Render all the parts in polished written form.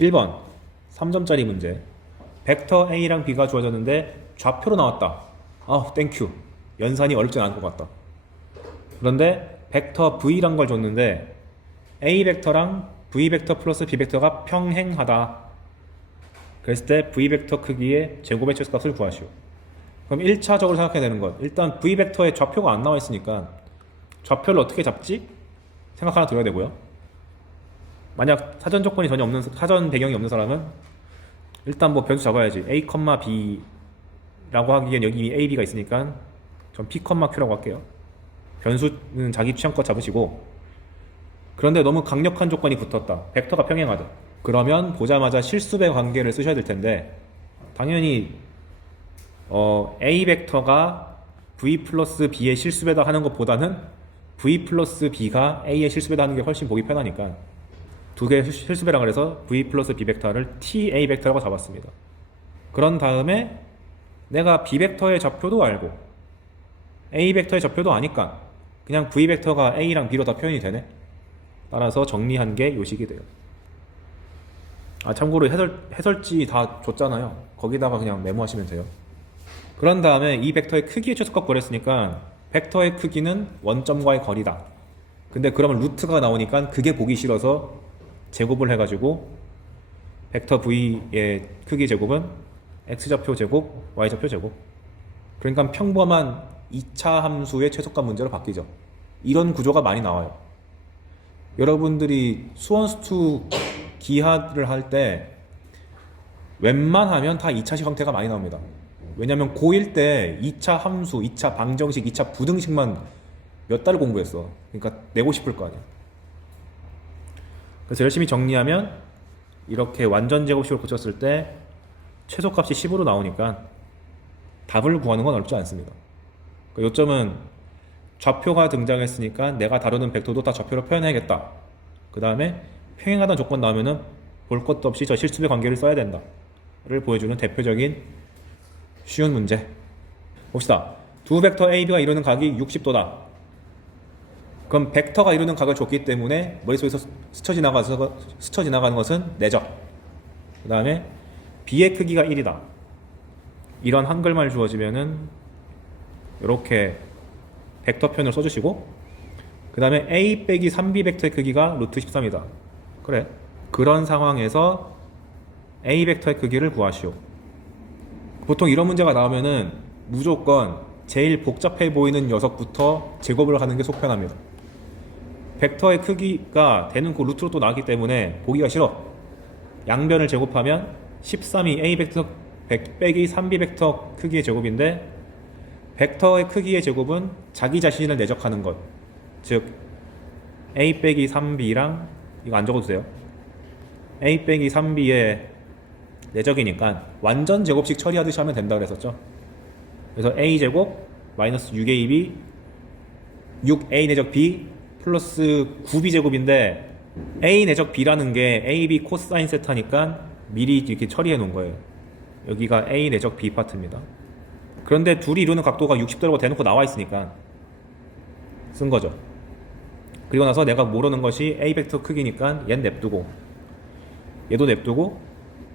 1번 3점짜리 문제. 벡터 A랑 B가 주어졌는데 좌표로 나왔다. 아, 땡큐. 연산이 어렵진 않을 것 같다. 그런데 벡터 V란 걸 줬는데 A 벡터랑 V 벡터 플러스 B 벡터가 평행하다. 그랬을 때 V 벡터 크기의 제곱의 최소값을 구하시오. 그럼 1차적으로 생각해야 되는 것. 일단 V 벡터에 좌표가 안 나와 있으니까 좌표를 어떻게 잡지? 생각 하나 들어야 되고요. 만약 사전 조건이 전혀 없는, 사전 배경이 없는 사람은 일단 뭐 변수 잡아야지. A, B라고 하기엔 여기 이미 A, B가 있으니까 전 P, Q라고 할게요. 변수는 자기 취향껏 잡으시고, 그런데 너무 강력한 조건이 붙었다. 벡터가 평행하다. 그러면 보자마자 실수배 관계를 쓰셔야 될 텐데, 당연히 A 벡터가 V 플러스 B의 실수배다 하는 것보다는 V 플러스 B가 A의 실수배다 하는 게 훨씬 보기 편하니까 두 개의 실수배라 그래서 V 플러스 B 벡터를 TA 벡터라고 잡았습니다. 그런 다음에 내가 B 벡터의 좌표도 알고 A 벡터의 좌표도 아니까 그냥 V 벡터가 A랑 B로 다 표현이 되네. 따라서 정리한 게 요식이 돼요. 아, 참고로 해설지 다 줬잖아요. 거기다가 그냥 메모하시면 돼요. 그런 다음에 이 벡터의 크기의 최소값 구했으니까 벡터의 크기는 원점과의 거리다. 근데 그러면 루트가 나오니까 그게 보기 싫어서 제곱을 해가지고 벡터 V의 크기 제곱은 X좌표 제곱, Y좌표 제곱. 그러니까 평범한 2차 함수의 최소값 문제로 바뀌죠. 이런 구조가 많이 나와요. 여러분들이 수원수투 기하를 할 때 웬만하면 다 2차식 형태가 많이 나옵니다. 왜냐면 고1 때 2차 함수, 2차 방정식, 2차 부등식만 몇 달을 공부했어. 그러니까 내고 싶을 거 아니야. 그래서 열심히 정리하면 이렇게 완전 제곱식으로 고쳤을 때 최소값이 10으로 나오니까 답을 구하는 건 어렵지 않습니다. 그 요점은 좌표가 등장했으니까 내가 다루는 벡터도 다 좌표로 표현해야겠다. 그 다음에 평행하다는 조건 나오면은 볼 것도 없이 저 실수배 관계를 써야 된다를 보여주는 대표적인 쉬운 문제. 봅시다. 두 벡터 A, B가 이루는 각이 60도다. 그럼 벡터가 이루는 각을 줬기 때문에 머릿속에서 스쳐 지나가는 것은 내적. 그 다음에 B의 크기가 1이다. 이런 한글말 주어지면은 이렇게 벡터 표현을 써주시고, 그 다음에 A 빼기 3B 벡터의 크기가 루트 13이다. 그래. 그런 상황에서 A 벡터의 크기를 구하시오. 보통 이런 문제가 나오면은 무조건 제일 복잡해 보이는 녀석부터 제곱을 하는 게 속편합니다. 벡터의 크기가 되는 그 루트로 또 나왔기 때문에 보기가 싫어. 양변을 제곱하면 13이 A 벡터 빼기 3B 벡터 크기의 제곱인데, 벡터의 크기의 제곱은 자기 자신을 내적하는 것. 즉 A 빼기 3B랑 이거 안 적어도 돼요. A 빼기 3B의 내적이니까 완전 제곱식 처리하듯이 하면 된다 그랬었죠. 그래서 A제곱 마이너스 6AB 6A 내적 B 플러스 9B제곱인데 A 내적 B라는 게 AB 코사인 세타니까 미리 이렇게 처리해 놓은 거예요. 여기가 A 내적 B 파트입니다. 그런데 둘이 이루는 각도가 60도라고 대놓고 나와 있으니까 쓴 거죠. 그리고 나서 내가 모르는 것이 A 벡터 크기니까 얘는 냅두고, 얘도 냅두고,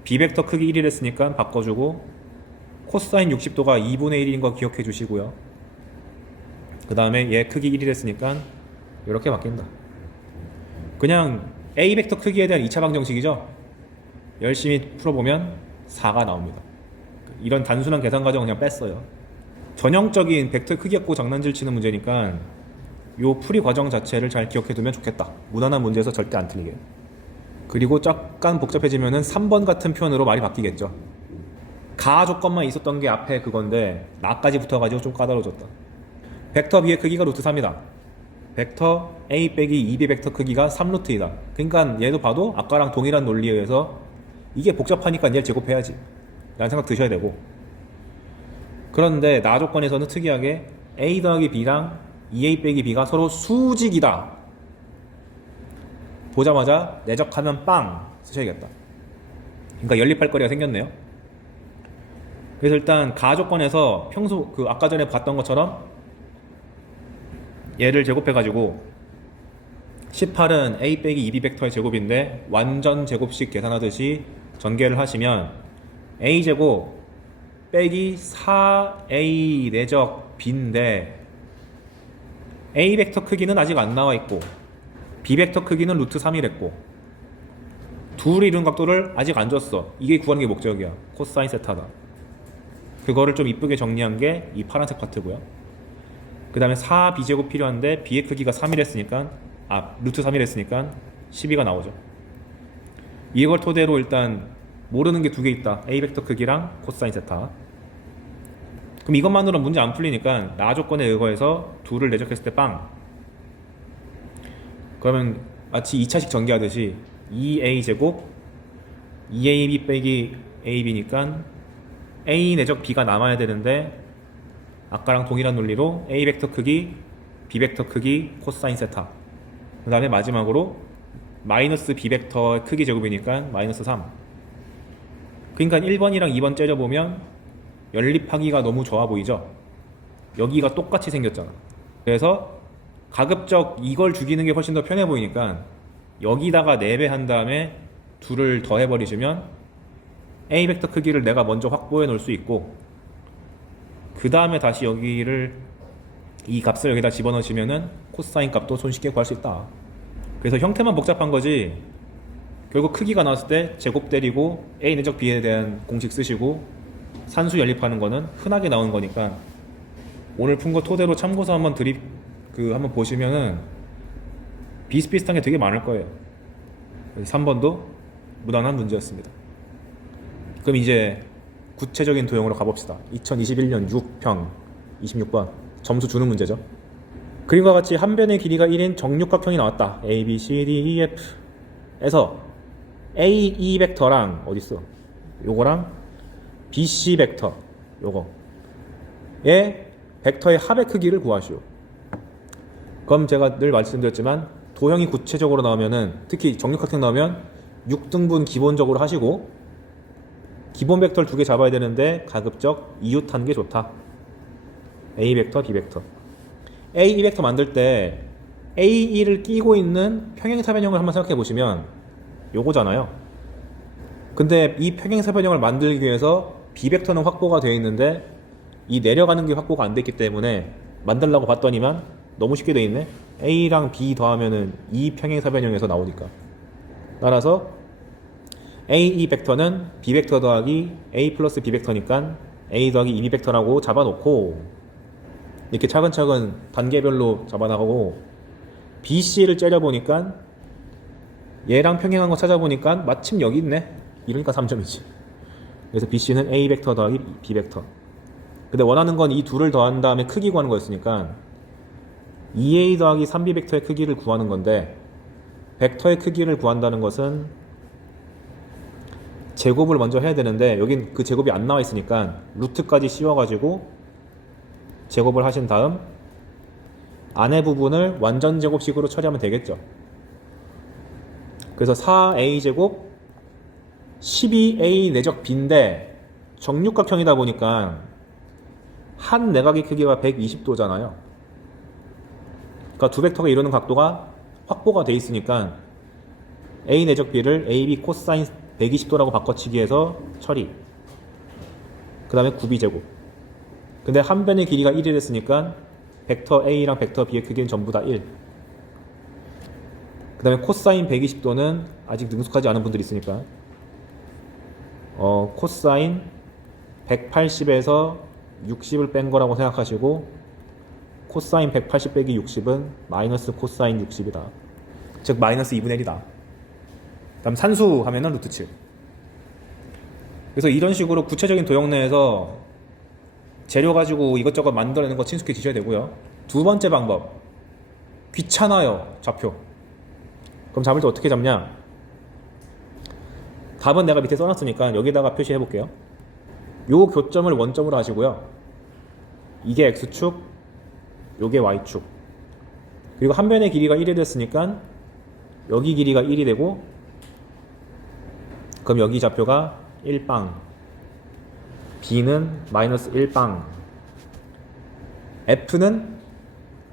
B 벡터 크기 1을 했으니까 바꿔주고, 코사인 60도가 2분의 1인 거 기억해 주시고요. 그 다음에 얘 크기 1을 했으니까 이렇게 바뀐다. 그냥 A 벡터 크기에 대한 2차 방정식이죠. 열심히 풀어보면 4가 나옵니다. 이런 단순한 계산 과정은 그냥 뺐어요. 전형적인 벡터 크기 갖고 장난질 치는 문제니까 요 풀이 과정 자체를 잘 기억해 두면 좋겠다. 무난한 문제에서 절대 안 틀리게. 그리고 약간 복잡해지면은 3번 같은 표현으로 말이 바뀌겠죠. 가 조건만 있었던 게 앞에 그건데 나까지 붙어가지고 좀 까다로워졌다. 벡터 B의 크기가 루트 3이다. 벡터 A 빼기 2B 벡터 크기가 3루트이다. 그러니까 얘도 봐도 아까랑 동일한 논리에 의해서 이게 복잡하니까 얘를 제곱해야지 라는 생각 드셔야 되고, 그런데 나 조건에서는 특이하게 A 더하기 B랑 2A 빼기 B가 서로 수직이다. 보자마자 내적하면 빵 쓰셔야겠다. 그러니까 연립할 거리가 생겼네요. 그래서 일단 가 조건에서 평소 그 아까 전에 봤던 것처럼 얘를 제곱해가지고 18은 a 빼기 2b 벡터의 제곱인데 완전 제곱식 계산하듯이 전개를 하시면 a제곱 빼기 4a 내적 b인데 a 벡터 크기는 아직 안 나와 있고 b 벡터 크기는 루트 3이랬고 둘이 이룬 각도를 아직 안 줬어. 이게 구하는 게 목적이야. 코사인 세타다. 그거를 좀 이쁘게 정리한 게 이 파란색 파트고요. 그 다음에 4b제곱 필요한데 b의 크기가 3이랬으니까 루트 3이랬으니까 12가 나오죠. 이걸 토대로 일단 모르는 게 두 개 있다. a 벡터 크기랑 코사인 세타. 그럼 이것만으로는 문제 안 풀리니까 나 조건에 의거해서 둘을 내적했을 때 빵. 그러면 마치 2차식 전개하듯이 2a 제곱 2ab 빼기 ab니까 a 내적 b가 남아야 되는데 아까랑 동일한 논리로 a 벡터 크기 b 벡터 크기 코사인 세타. 그 다음에 마지막으로 마이너스 b 벡터의 크기 제곱이니까 마이너스 3. 그러니까 1번이랑 2번 째려보면 연립하기가 너무 좋아 보이죠? 여기가 똑같이 생겼잖아. 그래서 가급적 이걸 죽이는 게 훨씬 더 편해 보이니까 여기다가 4배 한 다음에 둘을 더해버리시면 a 벡터 크기를 내가 먼저 확보해 놓을 수 있고 그 다음에 다시 이 값을 여기다 집어넣으시면은 코사인 값도 손쉽게 구할 수 있다. 그래서 형태만 복잡한 거지 결국 크기가 나왔을 때 제곱 때리고 a 내적 b에 대한 공식 쓰시고 산수 연립하는 거는 흔하게 나오는 거니까 오늘 푼 거 토대로 참고서 한번 한번 보시면은 비슷비슷한 게 되게 많을 거예요. 3번도 무난한 문제였습니다. 그럼 이제 구체적인 도형으로 가봅시다. 2021년 6평 26번 점수 주는 문제죠. 그림과 같이 한 변의 길이가 1인 정육각형이 나왔다. A, B, C, D, E, F 에서 A, E 벡터랑 어딨어? 요거랑 B, C 벡터 요거의 벡터의 합의 크기를 구하시오. 그럼 제가 늘 말씀드렸지만 도형이 구체적으로 나오면은 특히 정육각형 나오면 6등분 기본적으로 하시고 기본 벡터를 2개 잡아야 되는데 가급적 이웃하는 게 좋다. A 벡터, B 벡터. A, E 벡터 만들 때 A, E를 끼고 있는 평행사변형을 한번 생각해 보시면 요거잖아요. 근데 이 평행사변형을 만들기 위해서 B 벡터는 확보가 되어 있는데 이 내려가는 게 확보가 안 됐기 때문에 만들려고 봤더니만 너무 쉽게 되어 있네. A랑 B 더하면은 이 평행사변형에서 나오니까. 따라서 A, E 벡터는 B 벡터 더하기 A 플러스 B 벡터니까 A 더하기 2B 벡터라고 잡아놓고 이렇게 차근차근 단계별로 잡아나가고 BC를 째려보니까 얘랑 평행한 거 찾아보니까 마침 여기 있네. 이러니까 3점이지. 그래서 BC는 A 벡터 더하기 B 벡터. 근데 원하는 건 이 둘을 더한 다음에 크기 구하는 거였으니까 2A 더하기 3B 벡터의 크기를 구하는 건데 벡터의 크기를 구한다는 것은 제곱을 먼저 해야 되는데 여긴 그 제곱이 안 나와 있으니까 루트까지 씌워가지고 제곱을 하신 다음 안의 부분을 완전 제곱식으로 처리하면 되겠죠. 그래서 4A 제곱 12A 내적 B인데 정육각형이다 보니까 한 내각의 크기가 120도잖아요. 그러니까 두 벡터가 이루는 각도가 확보가 돼 있으니까 A 내적 B를 AB 코사인 120도라고 바꿔치기해서 처리. 그 다음에 9B제곱. 근데 한 변의 길이가 1이 됐으니까 벡터 A랑 벡터 B의 크기는 전부 다 1. 그 다음에 코사인 120도는 아직 능숙하지 않은 분들이 있으니까 코사인 180에서 60을 뺀 거라고 생각하시고 코사인 180 빼기 60은 마이너스 코사인 60이다. 즉 마이너스 2분의 1이다. 다음 산수 하면은 루트 7. 그래서 이런 식으로 구체적인 도형 내에서 재료 가지고 이것저것 만들어내는 거 친숙해지셔야 되고요. 두 번째 방법, 귀찮아요 좌표. 그럼 잡을 때 어떻게 잡냐? 답은 내가 밑에 써놨으니까 여기다가 표시해 볼게요. 요 교점을 원점으로 하시고요. 이게 X축, 요게 Y축. 그리고 한 변의 길이가 1이 됐으니까 여기 길이가 1이 되고 그럼 여기 좌표가 1빵, B는 마이너스 1빵, F는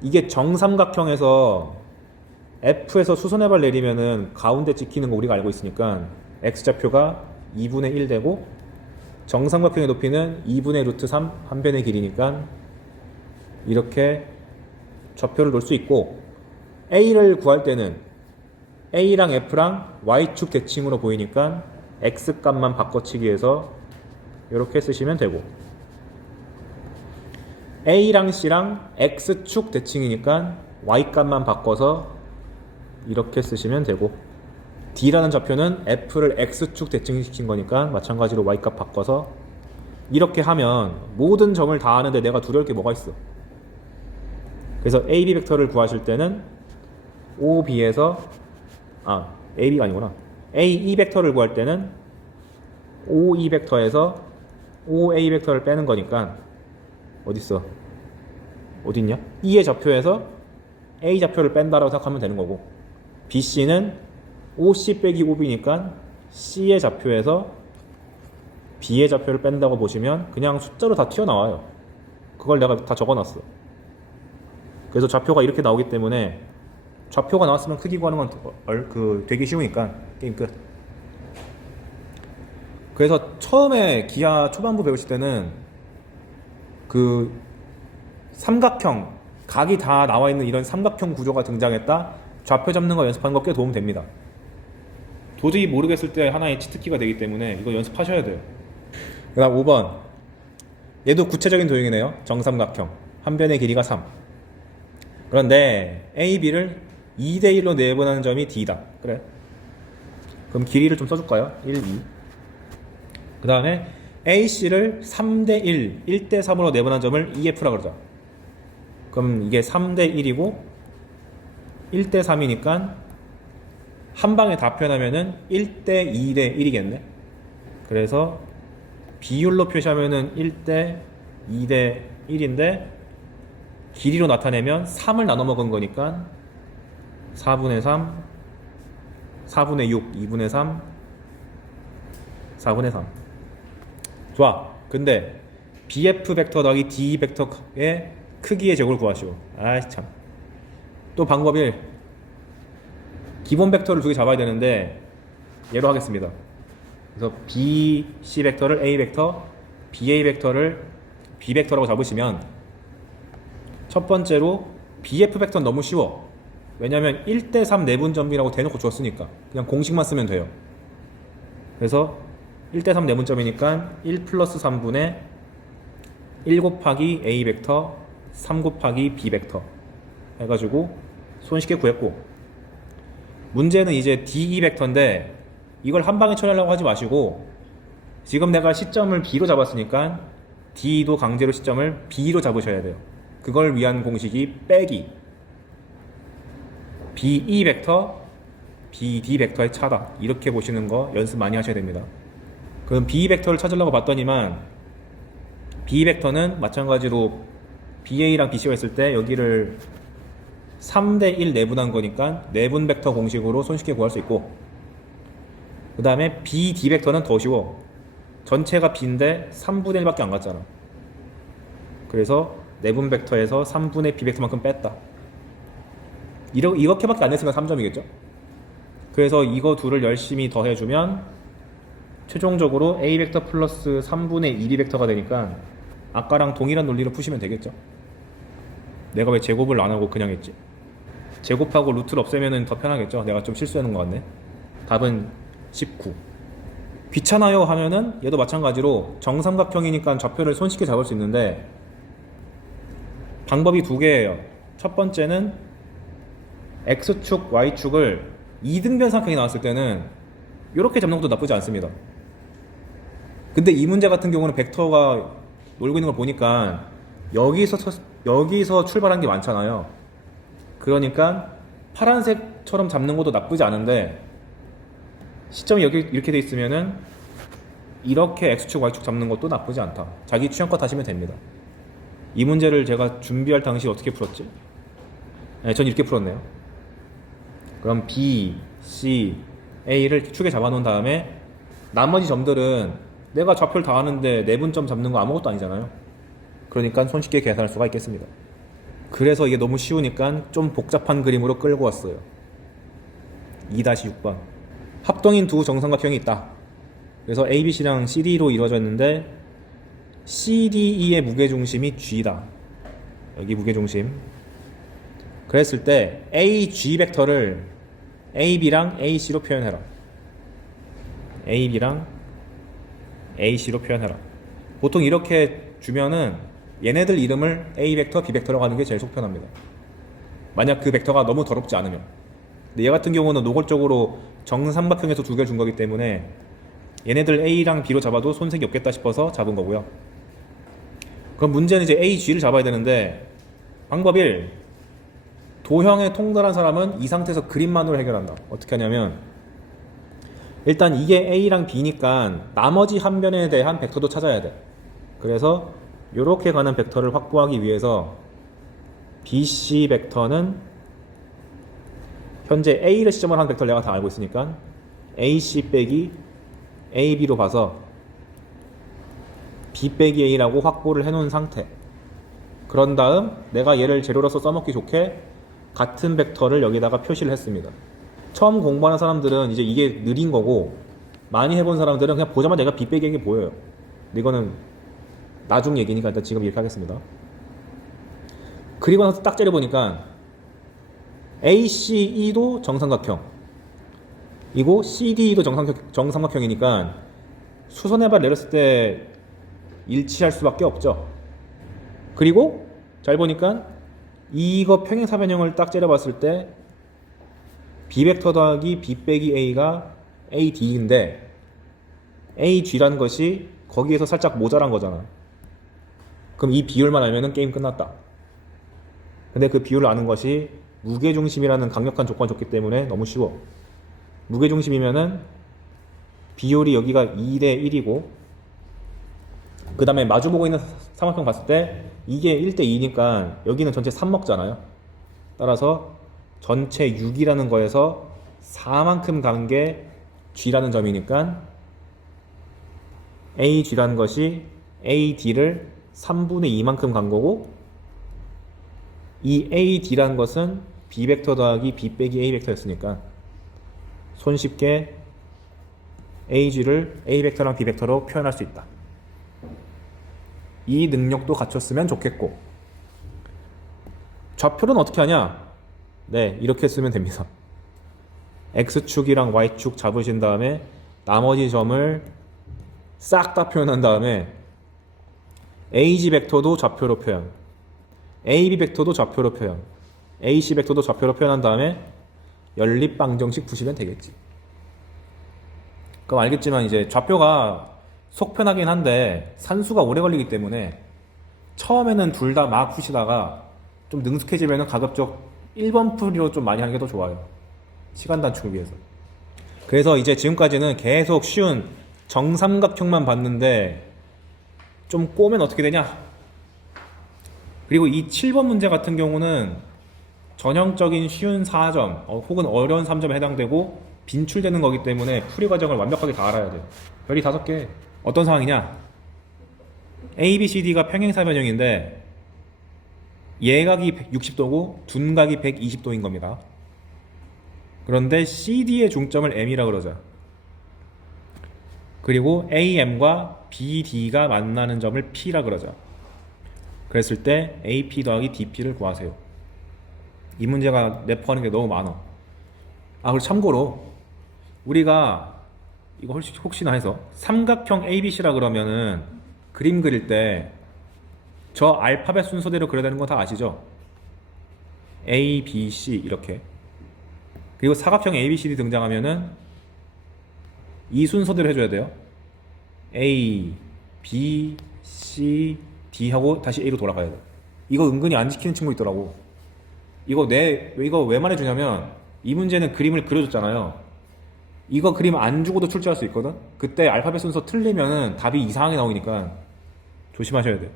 이게 정삼각형에서 F에서 수선의 발 내리면은 가운데 찍히는 거 우리가 알고 있으니까 X좌표가 2분의 1 되고 정삼각형의 높이는 2분의 루트 3 한 변의 길이니까 이렇게 좌표를 놓을 수 있고, A를 구할 때는 A랑 F랑 Y축 대칭으로 보이니까 X값만 바꿔치기 해서 이렇게 쓰시면 되고, A랑 C랑 X축 대칭이니까 Y값만 바꿔서 이렇게 쓰시면 되고, D라는 좌표는 F를 X축 대칭시킨 거니까 마찬가지로 Y값 바꿔서 이렇게 하면 모든 점을 다 아는데 내가 두려울 게 뭐가 있어. 그래서 AB 벡터를 구하실 때는 OB에서 AB가 아니구나. AE 벡터를 구할 때는 OE 벡터에서 OA 벡터를 빼는 거니까 어딨어? 어딨냐? E의 좌표에서 A 좌표를 뺀다라고 생각하면 되는 거고, BC는 OC 빼기 OB니까 C의 좌표에서 B의 좌표를 뺀다고 보시면 그냥 숫자로 다 튀어나와요. 그걸 내가 다 적어놨어. 그래서 좌표가 이렇게 나오기 때문에 좌표가 나왔으면 크기 구하는 건 되게 쉬우니까 게임 끝. 그래서 처음에 기하 초반부 배우실 때는 그 삼각형, 각이 다 나와 있는 이런 삼각형 구조가 등장했다, 좌표 잡는 거 연습하는 거 꽤 도움 됩니다. 도저히 모르겠을 때 하나의 치트키가 되기 때문에 이거 연습하셔야 돼요. 그 다음 5번, 얘도 구체적인 도형이네요. 정삼각형, 한 변의 길이가 3. 그런데 A, B를 2대1로 내분하는 점이 D다. 그래, 그럼 길이를 좀 써줄까요? 1, 2. 그 다음에 AC를 3대1, 1대3으로 내분한 점을 EF라 그러자. 그럼 이게 3대1이고 1대3이니까 한 방에 다 표현하면은 1대 2대 1이겠네. 그래서 비율로 표시하면은 1대 2대 1인데 길이로 나타내면 3을 나눠 먹은 거니까 4분의 3, 4분의 6, 2분의 3, 4분의 3. 좋아. 근데 BF 벡터 더하기 DE 벡터의 크기의 제곱을 구하시오. 아이 참. 또 방법 1. 기본 벡터를 두 개 잡아야 되는데 얘로 하겠습니다. 그래서 BC 벡터를 A 벡터, BA 벡터를 B 벡터라고 잡으시면 첫 번째로 BF 벡터는 너무 쉬워. 왜냐면 1대3 내분점이라고 대놓고 줬으니까 그냥 공식만 쓰면 돼요. 그래서 1대3 내분점이니까 1 플러스 3분의 1 곱하기 A 벡터 3 곱하기 B 벡터 해가지고 손쉽게 구했고, 문제는 이제 DE 벡터인데 이걸 한 방에 처리하려고 하지 마시고 지금 내가 시점을 B로 잡았으니까 D도 강제로 시점을 B로 잡으셔야 돼요. 그걸 위한 공식이 빼기 BE 벡터 BD 벡터의 차다, 이렇게 보시는 거 연습 많이 하셔야 됩니다. 그럼 BE 벡터를 찾으려고 봤더니만 BE 벡터는 마찬가지로 BA랑 BC가 있을 때 여기를 3대1 내분한 거니까 내분 벡터 공식으로 손쉽게 구할 수 있고, 그 다음에 BD 벡터는 더 쉬워. 전체가 B인데 3분의 1밖에 안 갔잖아. 그래서 내분 벡터에서 3분의 B 벡터만큼 뺐다. 이렇게밖에 안 냈으니까 3점이겠죠. 그래서 이거 둘을 열심히 더해주면 최종적으로 A 벡터 플러스 3분의 1이 벡터가 되니까 아까랑 동일한 논리로 푸시면 되겠죠. 내가 왜 제곱을 안 하고 그냥 했지? 제곱하고 루트를 없애면 더 편하겠죠. 내가 좀 실수하는 것 같네. 답은 19. 귀찮아요 하면은 얘도 마찬가지로 정삼각형이니까 좌표를 손쉽게 잡을 수 있는데 방법이 두 개예요. 첫 번째는 X축, Y축을 2등변 삼각형이 나왔을 때는 이렇게 잡는 것도 나쁘지 않습니다. 근데 이 문제 같은 경우는 벡터가 놀고 있는 걸 보니까 여기서 출발한 게 많잖아요. 그러니까 파란색처럼 잡는 것도 나쁘지 않은데 시점이 여기 이렇게 돼 있으면은 이렇게 X축, Y축 잡는 것도 나쁘지 않다. 자기 취향껏 하시면 됩니다. 이 문제를 제가 준비할 당시 어떻게 풀었지? 네, 전 이렇게 풀었네요. 그럼 B, C, A를 축에 잡아놓은 다음에 나머지 점들은 내가 좌표를 다 아는데 내분점 잡는 거 아무것도 아니잖아요. 그러니까 손쉽게 계산할 수가 있겠습니다. 그래서 이게 너무 쉬우니까 좀 복잡한 그림으로 끌고 왔어요. 2-6번. 합동인 두 정삼각형이 있다. 그래서 ABC랑 CD로 이루어져 있는데 CDE의 무게중심이 G다. 여기 무게중심. 그랬을 때 AG 벡터를 AB랑 AC로 표현해라. AB랑 AC로 표현해라. 보통 이렇게 주면은 얘네들 이름을 A 벡터, B 벡터라고 하는 게 제일 속 편합니다. 만약 그 벡터가 너무 더럽지 않으면. 근데 얘 같은 경우는 노골적으로 정삼각형에서 두 개를 준 거기 때문에 얘네들 A랑 B로 잡아도 손색이 없겠다 싶어서 잡은 거고요. 그럼 문제는 이제 AG를 잡아야 되는데 방법 1. 도형에 통달한 사람은 이 상태에서 그림만으로 해결한다. 어떻게 하냐면 일단 이게 A랑 B니까 나머지 한 변에 대한 벡터도 찾아야 돼. 그래서 이렇게 가는 벡터를 확보하기 위해서 BC 벡터는 현재 A를 시점으로 한 벡터를 내가 다 알고 있으니까 AC 빼기 AB로 봐서 B 빼기 A라고 확보를 해놓은 상태. 그런 다음 내가 얘를 재료로서 써먹기 좋게 같은 벡터를 여기다가 표시를 했습니다. 처음 공부하는 사람들은 이제 이게 느린 거고 많이 해본 사람들은 그냥 보자마자 얘가 B 빼기 A가 보여요. 근데 이거는 나중 얘기니까 일단 지금 이렇게 하겠습니다. 그리고 나서 딱 째려보니까 ACE도 정삼각형 이고 CDE도 정삼각형이니까 수선해발 내렸을 때 일치할 수밖에 없죠. 그리고 잘 보니까 이거 평행사변형을 딱 째려봤을 때 B 벡터 더하기 B 빼기 A가 AD인데 AG라는 것이 거기에서 살짝 모자란 거잖아. 그럼 이 비율만 알면은 게임 끝났다. 근데 그 비율을 아는 것이 무게중심이라는 강력한 조건을 줬기 때문에 너무 쉬워. 무게중심이면은 비율이 여기가 2:1이고 그 다음에 마주보고 있는 삼각형 봤을 때 이게 1:2니까 여기는 전체 3 먹잖아요. 따라서 전체 6이라는 거에서 4만큼 간 게 G라는 점이니까 AG라는 것이 AD를 3분의 2만큼 간 거고 이 AD라는 것은 B 벡터 더하기 B 빼기 A 벡터였으니까 손쉽게 AG를 A 벡터랑 B 벡터로 표현할 수 있다. 이 능력도 갖췄으면 좋겠고 좌표는 어떻게 하냐? 네, 이렇게 쓰면 됩니다. X축이랑 Y축 잡으신 다음에 나머지 점을 싹 다 표현한 다음에 AG 벡터도 좌표로 표현, AB 벡터도 좌표로 표현, AC 벡터도 좌표로 표현한 다음에 연립방정식 푸시면 되겠지. 그럼 알겠지만 이제 좌표가 속편하긴 한데 산수가 오래 걸리기 때문에 처음에는 둘 다 막 푸시다가 좀 능숙해지면 가급적 1번 풀이로 좀 많이 하는 게 더 좋아요. 시간 단축을 위해서. 그래서 이제 지금까지는 계속 쉬운 정삼각형만 봤는데 좀 꼬면 어떻게 되냐? 그리고 이 7번 문제 같은 경우는 전형적인 쉬운 4점 혹은 어려운 3점에 해당되고 빈출되는 거기 때문에 풀이 과정을 완벽하게 다 알아야 돼요. 별이 5개. 어떤 상황이냐? A, B, C, D가 평행사변형인데 예각이 60도고 둔각이 120도인 겁니다. 그런데 CD의 중점을 M이라 그러자. 그리고 AM과 BD가 만나는 점을 P라 그러자. 그랬을 때 AP 더하기 DP를 구하세요. 이 문제가 내포하는 게 너무 많아. 그리고 참고로 우리가 이거 혹시나 해서 삼각형 ABC라 그러면은 그림 그릴 때 저 알파벳 순서대로 그려야 되는 거 다 아시죠? A, B, C 이렇게. 그리고 사각형 ABCD 등장하면은 이 순서대로 해줘야 돼요. A, B, C, D 하고 다시 A로 돌아가야 돼. 이거 은근히 안 지키는 친구 있더라고. 이거 왜 말해주냐면 이 문제는 그림을 그려줬잖아요. 이거 그림 안 주고도 출제할 수 있거든. 그때 알파벳 순서 틀리면은 답이 이상하게 나오니까 조심하셔야 돼요.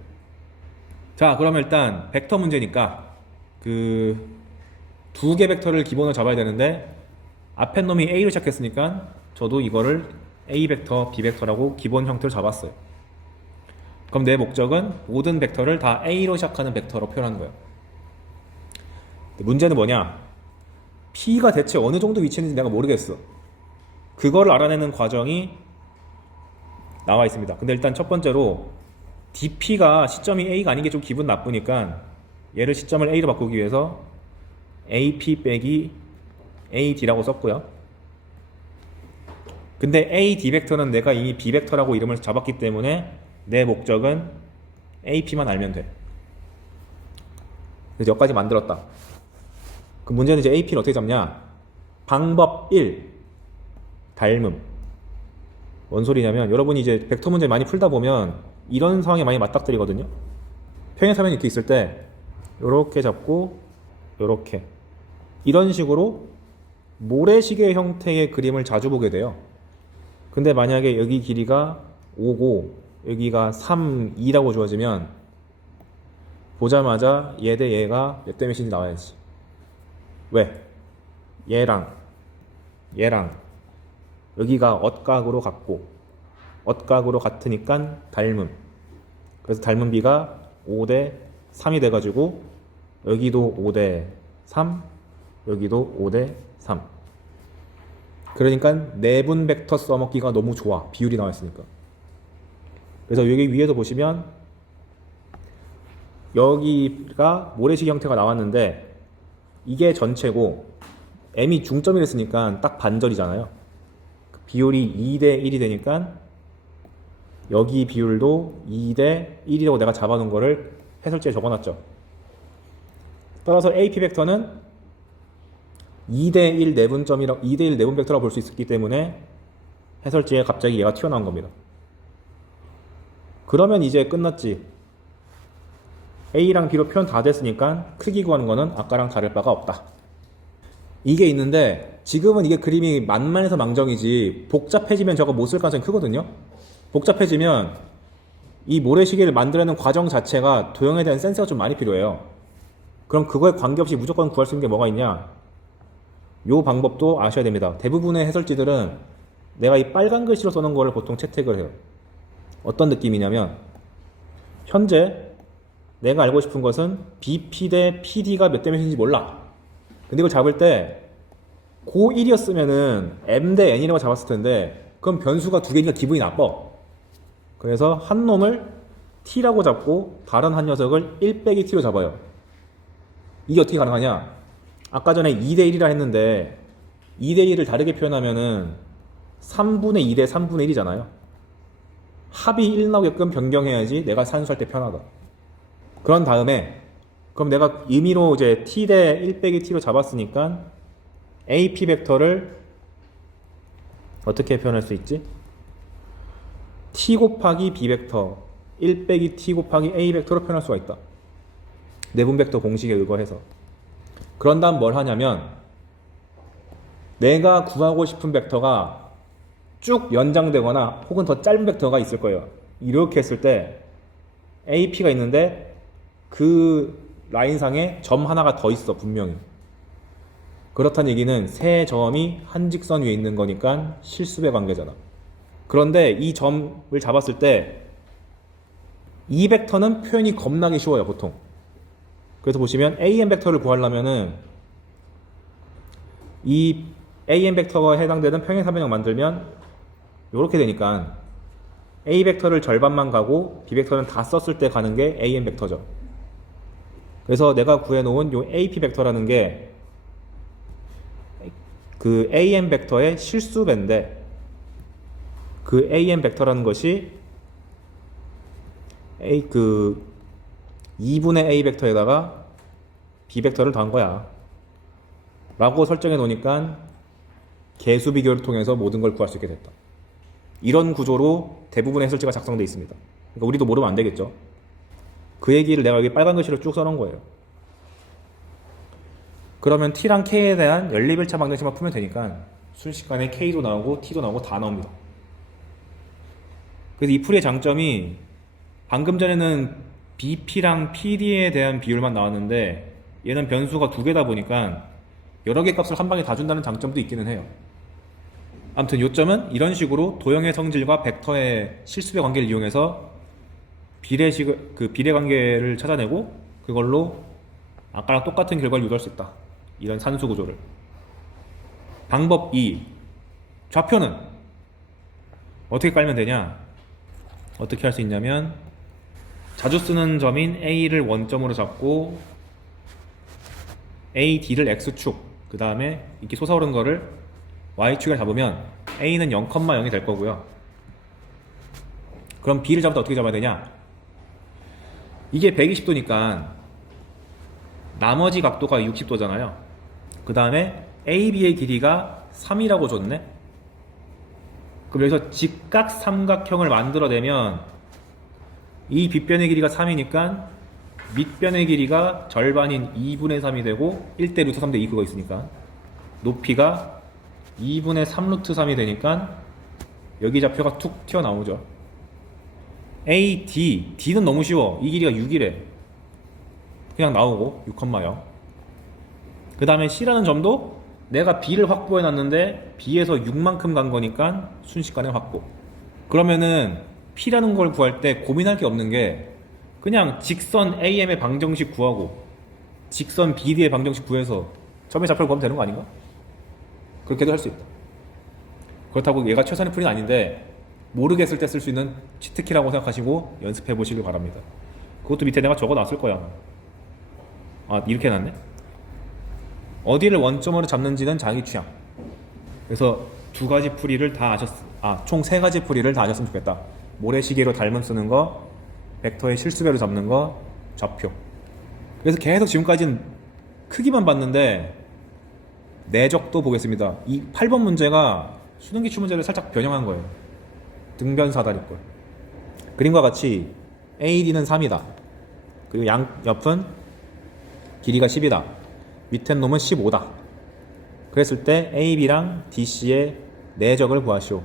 자, 그러면 일단 벡터 문제니까 그 두 개 벡터를 기본으로 잡아야 되는데 앞에 놈이 A로 시작했으니까 저도 이거를 A 벡터, B 벡터라고 기본 형태로 잡았어요. 그럼 내 목적은 모든 벡터를 다 A로 시작하는 벡터로 표현하는 거예요. 문제는 뭐냐? P가 대체 어느 정도 위치에 있는지 내가 모르겠어. 그거를 알아내는 과정이 나와 있습니다. 근데 일단 첫 번째로 DP가 시점이 A가 아닌 게 좀 기분 나쁘니까 얘를 시점을 A로 바꾸기 위해서 AP 빼기 AD라고 썼고요. 근데 AD 벡터는 내가 이미 B 벡터라고 이름을 잡았기 때문에 내 목적은 AP만 알면 돼. 그래서 여기까지 만들었다. 그 문제는 이제 AP를 어떻게 잡냐? 방법 1. 닮음. 뭔 소리냐면 여러분이 이제 벡터 문제 많이 풀다 보면 이런 상황에 많이 맞닥뜨리거든요. 평행사면이 이렇게 있을 때 요렇게 잡고 요렇게 이런 식으로 모래시계 형태의 그림을 자주 보게 돼요. 근데 만약에 여기 길이가 5고 여기가 3, 2라고 주어지면 보자마자 얘 대 얘가 몇 대 몇인지 나와야지. 왜? 얘랑 여기가 엇각으로 같고 엇각으로 같으니까 닮음. 그래서 닮은 비가 5대 3이 돼가지고 여기도 5대 3, 여기도 5대 3. 그러니까 내분 벡터 써먹기가 너무 좋아. 비율이 나와 있으니까. 그래서 여기 위에도 보시면 여기가 모래시계 형태가 나왔는데 이게 전체고 m이 중점이 됐으니까 딱 반절이잖아요. 비율이 2대 1이 되니까 여기 비율도 2대 1이라고 내가 잡아놓은 거를 해설지에 적어놨죠. 따라서 AP 벡터는 2대 1 내분점이라 2대 1 내분 벡터라고 볼 수 있기 때문에 해설지에 갑자기 얘가 튀어나온 겁니다. 그러면 이제 끝났지. A랑 B로 표현 다 됐으니까 크기 구하는 거는 아까랑 다를 바가 없다. 이게 있는데 지금은 이게 그림이 만만해서 망정이지 복잡해지면 저거 못 쓸 가능성이 크거든요. 복잡해지면 이 모래시계를 만들어내는 과정 자체가 도형에 대한 센스가 좀 많이 필요해요. 그럼 그거에 관계없이 무조건 구할 수 있는 게 뭐가 있냐? 요 방법도 아셔야 됩니다. 대부분의 해설지들은 내가 이 빨간 글씨로 써놓은 거를 보통 채택을 해요. 어떤 느낌이냐면 현재 내가 알고 싶은 것은 BP 대 PD가 몇 대 몇인지 몰라. 근데 이걸 잡을 때 고1이었으면은 M 대 N이라고 잡았을 텐데 그럼 변수가 두 개니까 기분이 나빠. 그래서 한 놈을 T라고 잡고 다른 한 녀석을 1 빼기 T로 잡아요. 이게 어떻게 가능하냐? 아까 전에 2대 1이라 했는데 2대 1을 다르게 표현하면은 3분의 2 대 3분의 1이잖아요. 합이 1 나오게끔 변경해야지 내가 산수할 때 편하다. 그런 다음에 그럼 내가 임의로 이제 T 대 1 빼기 T로 잡았으니까 AP 벡터를 어떻게 표현할 수 있지? T 곱하기 B 벡터 1 빼기 T 곱하기 A 벡터로 표현할 수가 있다. 내분 벡터 공식에 의거해서. 그런 다음 뭘 하냐면 내가 구하고 싶은 벡터가 쭉 연장되거나 혹은 더 짧은 벡터가 있을 거예요. 이렇게 했을 때 AP가 있는데 그 라인상에 점 하나가 더 있어 분명히. 그렇다는 얘기는 세 점이 한 직선 위에 있는 거니까 실수배 관계잖아. 그런데 이 점을 잡았을 때 이 벡터는 표현이 겁나게 쉬워요 보통. 그래서 보시면 AM 벡터를 구하려면은 이 AM 벡터가 해당되는 평행사변형 만들면 이렇게 되니까 A 벡터를 절반만 가고 B 벡터는 다 썼을 때 가는 게 AM 벡터죠. 그래서 내가 구해놓은 요 AP 벡터라는 게 그 AM 벡터의 실수배인데 그 AM 벡터라는 것이 그 2분의 A 벡터에다가 B 벡터를 더한 거야 라고 설정해 놓으니까 개수 비교를 통해서 모든 걸 구할 수 있게 됐다. 이런 구조로 대부분의 해설지가 작성되어 있습니다. 그러니까 우리도 모르면 안 되겠죠. 그 얘기를 내가 여기 빨간 글씨로 쭉 써놓은 거예요. 그러면 T랑 K에 대한 연립일차 방정식만 풀면 되니까 순식간에 K도 나오고 T도 나오고 다 나옵니다. 그래서 이 풀이의 장점이 방금 전에는 BP랑 PD에 대한 비율만 나왔는데 얘는 변수가 두 개다 보니까 여러 개 값을 한 방에 다 준다는 장점도 있기는 해요. 아무튼 요점은 이런 식으로 도형의 성질과 벡터의 실수배 관계를 이용해서 비례 관계를 찾아내고 그걸로 아까랑 똑같은 결과를 유도할 수 있다. 이런 산수 구조를. 방법 2. 좌표는 어떻게 깔면 되냐? 어떻게 할 수 있냐면 자주 쓰는 점인 A를 원점으로 잡고 AD를 X축, 그 다음에 이렇게 솟아오른 거를 Y축에 잡으면 A는 0,0이 될 거고요. 그럼 B를 잡을 때 어떻게 잡아야 되냐? 이게 120도니까 나머지 각도가 60도잖아요. 그 다음에 AB의 길이가 3이라고 줬네? 그럼 여기서 직각 삼각형을 만들어내면 이 빗변의 길이가 3이니까 밑변의 길이가 절반인 2분의 3이 되고 1대 루트 3대 2 그거 있으니까 높이가 2분의 3 루트 3이 되니까 여기 좌표가 툭 튀어나오죠. AD, D는 너무 쉬워. 이 길이가 6이래. 그냥 나오고 6,0. 그 다음에 C라는 점도 내가 B를 확보해 놨는데 B에서 6만큼 간 거니까 순식간에 확보. 그러면은 P라는 걸 구할 때 고민할 게 없는 게 그냥 직선 AM의 방정식 구하고 직선 BD의 방정식 구해서 점의 좌표를 구하면 되는 거 아닌가? 그렇게도 할 수 있다. 그렇다고 얘가 최선의 풀이는 아닌데 모르겠을 때 쓸 수 있는 치트키라고 생각하시고 연습해 보시길 바랍니다. 그것도 밑에 내가 적어 놨을 거야. 아, 이렇게 해놨네? 어디를 원점으로 잡는지는 자기 취향. 그래서 두 가지 풀이를 다 총 세 가지 풀이를 다 아셨으면 좋겠다. 모래시계로 닮은 쓰는 거, 벡터의 실수배로 잡는 거, 좌표. 그래서 계속 지금까지는 크기만 봤는데 내적도 보겠습니다. 이 8번 문제가 수능기출 문제를 살짝 변형한 거예요. 등변사다리꼴. 그림과 같이 AD는 3이다. 그리고 양 옆은 길이가 10이다. 밑엔 놈은 15다. 그랬을 때 AB랑 DC의 내적을 구하시오.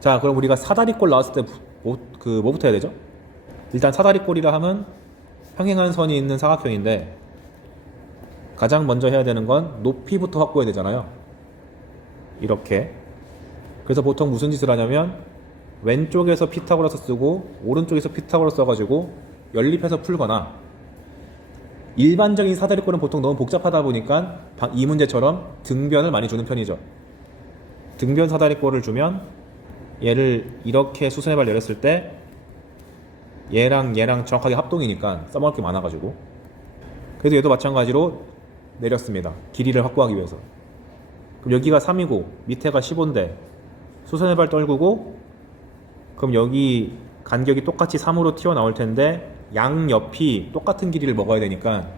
자, 그럼 우리가 사다리꼴 나왔을 때 뭐부터 해야 되죠? 일단 사다리꼴이라 하면 평행한 선이 있는 사각형인데 가장 먼저 해야 되는 건 높이부터 확보해야 되잖아요. 이렇게. 그래서 보통 무슨 짓을 하냐면 왼쪽에서 피타고라스 쓰고 오른쪽에서 피타고라스 써가지고 연립해서 풀거나, 일반적인 사다리꼴은 보통 너무 복잡하다 보니까 이 문제처럼 등변을 많이 주는 편이죠. 등변 사다리꼴을 주면 얘를 이렇게 수선의 발 내렸을 때 얘랑 얘랑 정확하게 합동이니까 써먹을 게 많아가지고, 그래서 얘도 마찬가지로 내렸습니다. 길이를 확보하기 위해서. 그럼 여기가 3이고 밑에가 15인데 수선의 발 떨구고, 그럼 여기 간격이 똑같이 3으로 튀어나올 텐데 양옆이 똑같은 길이를 먹어야 되니까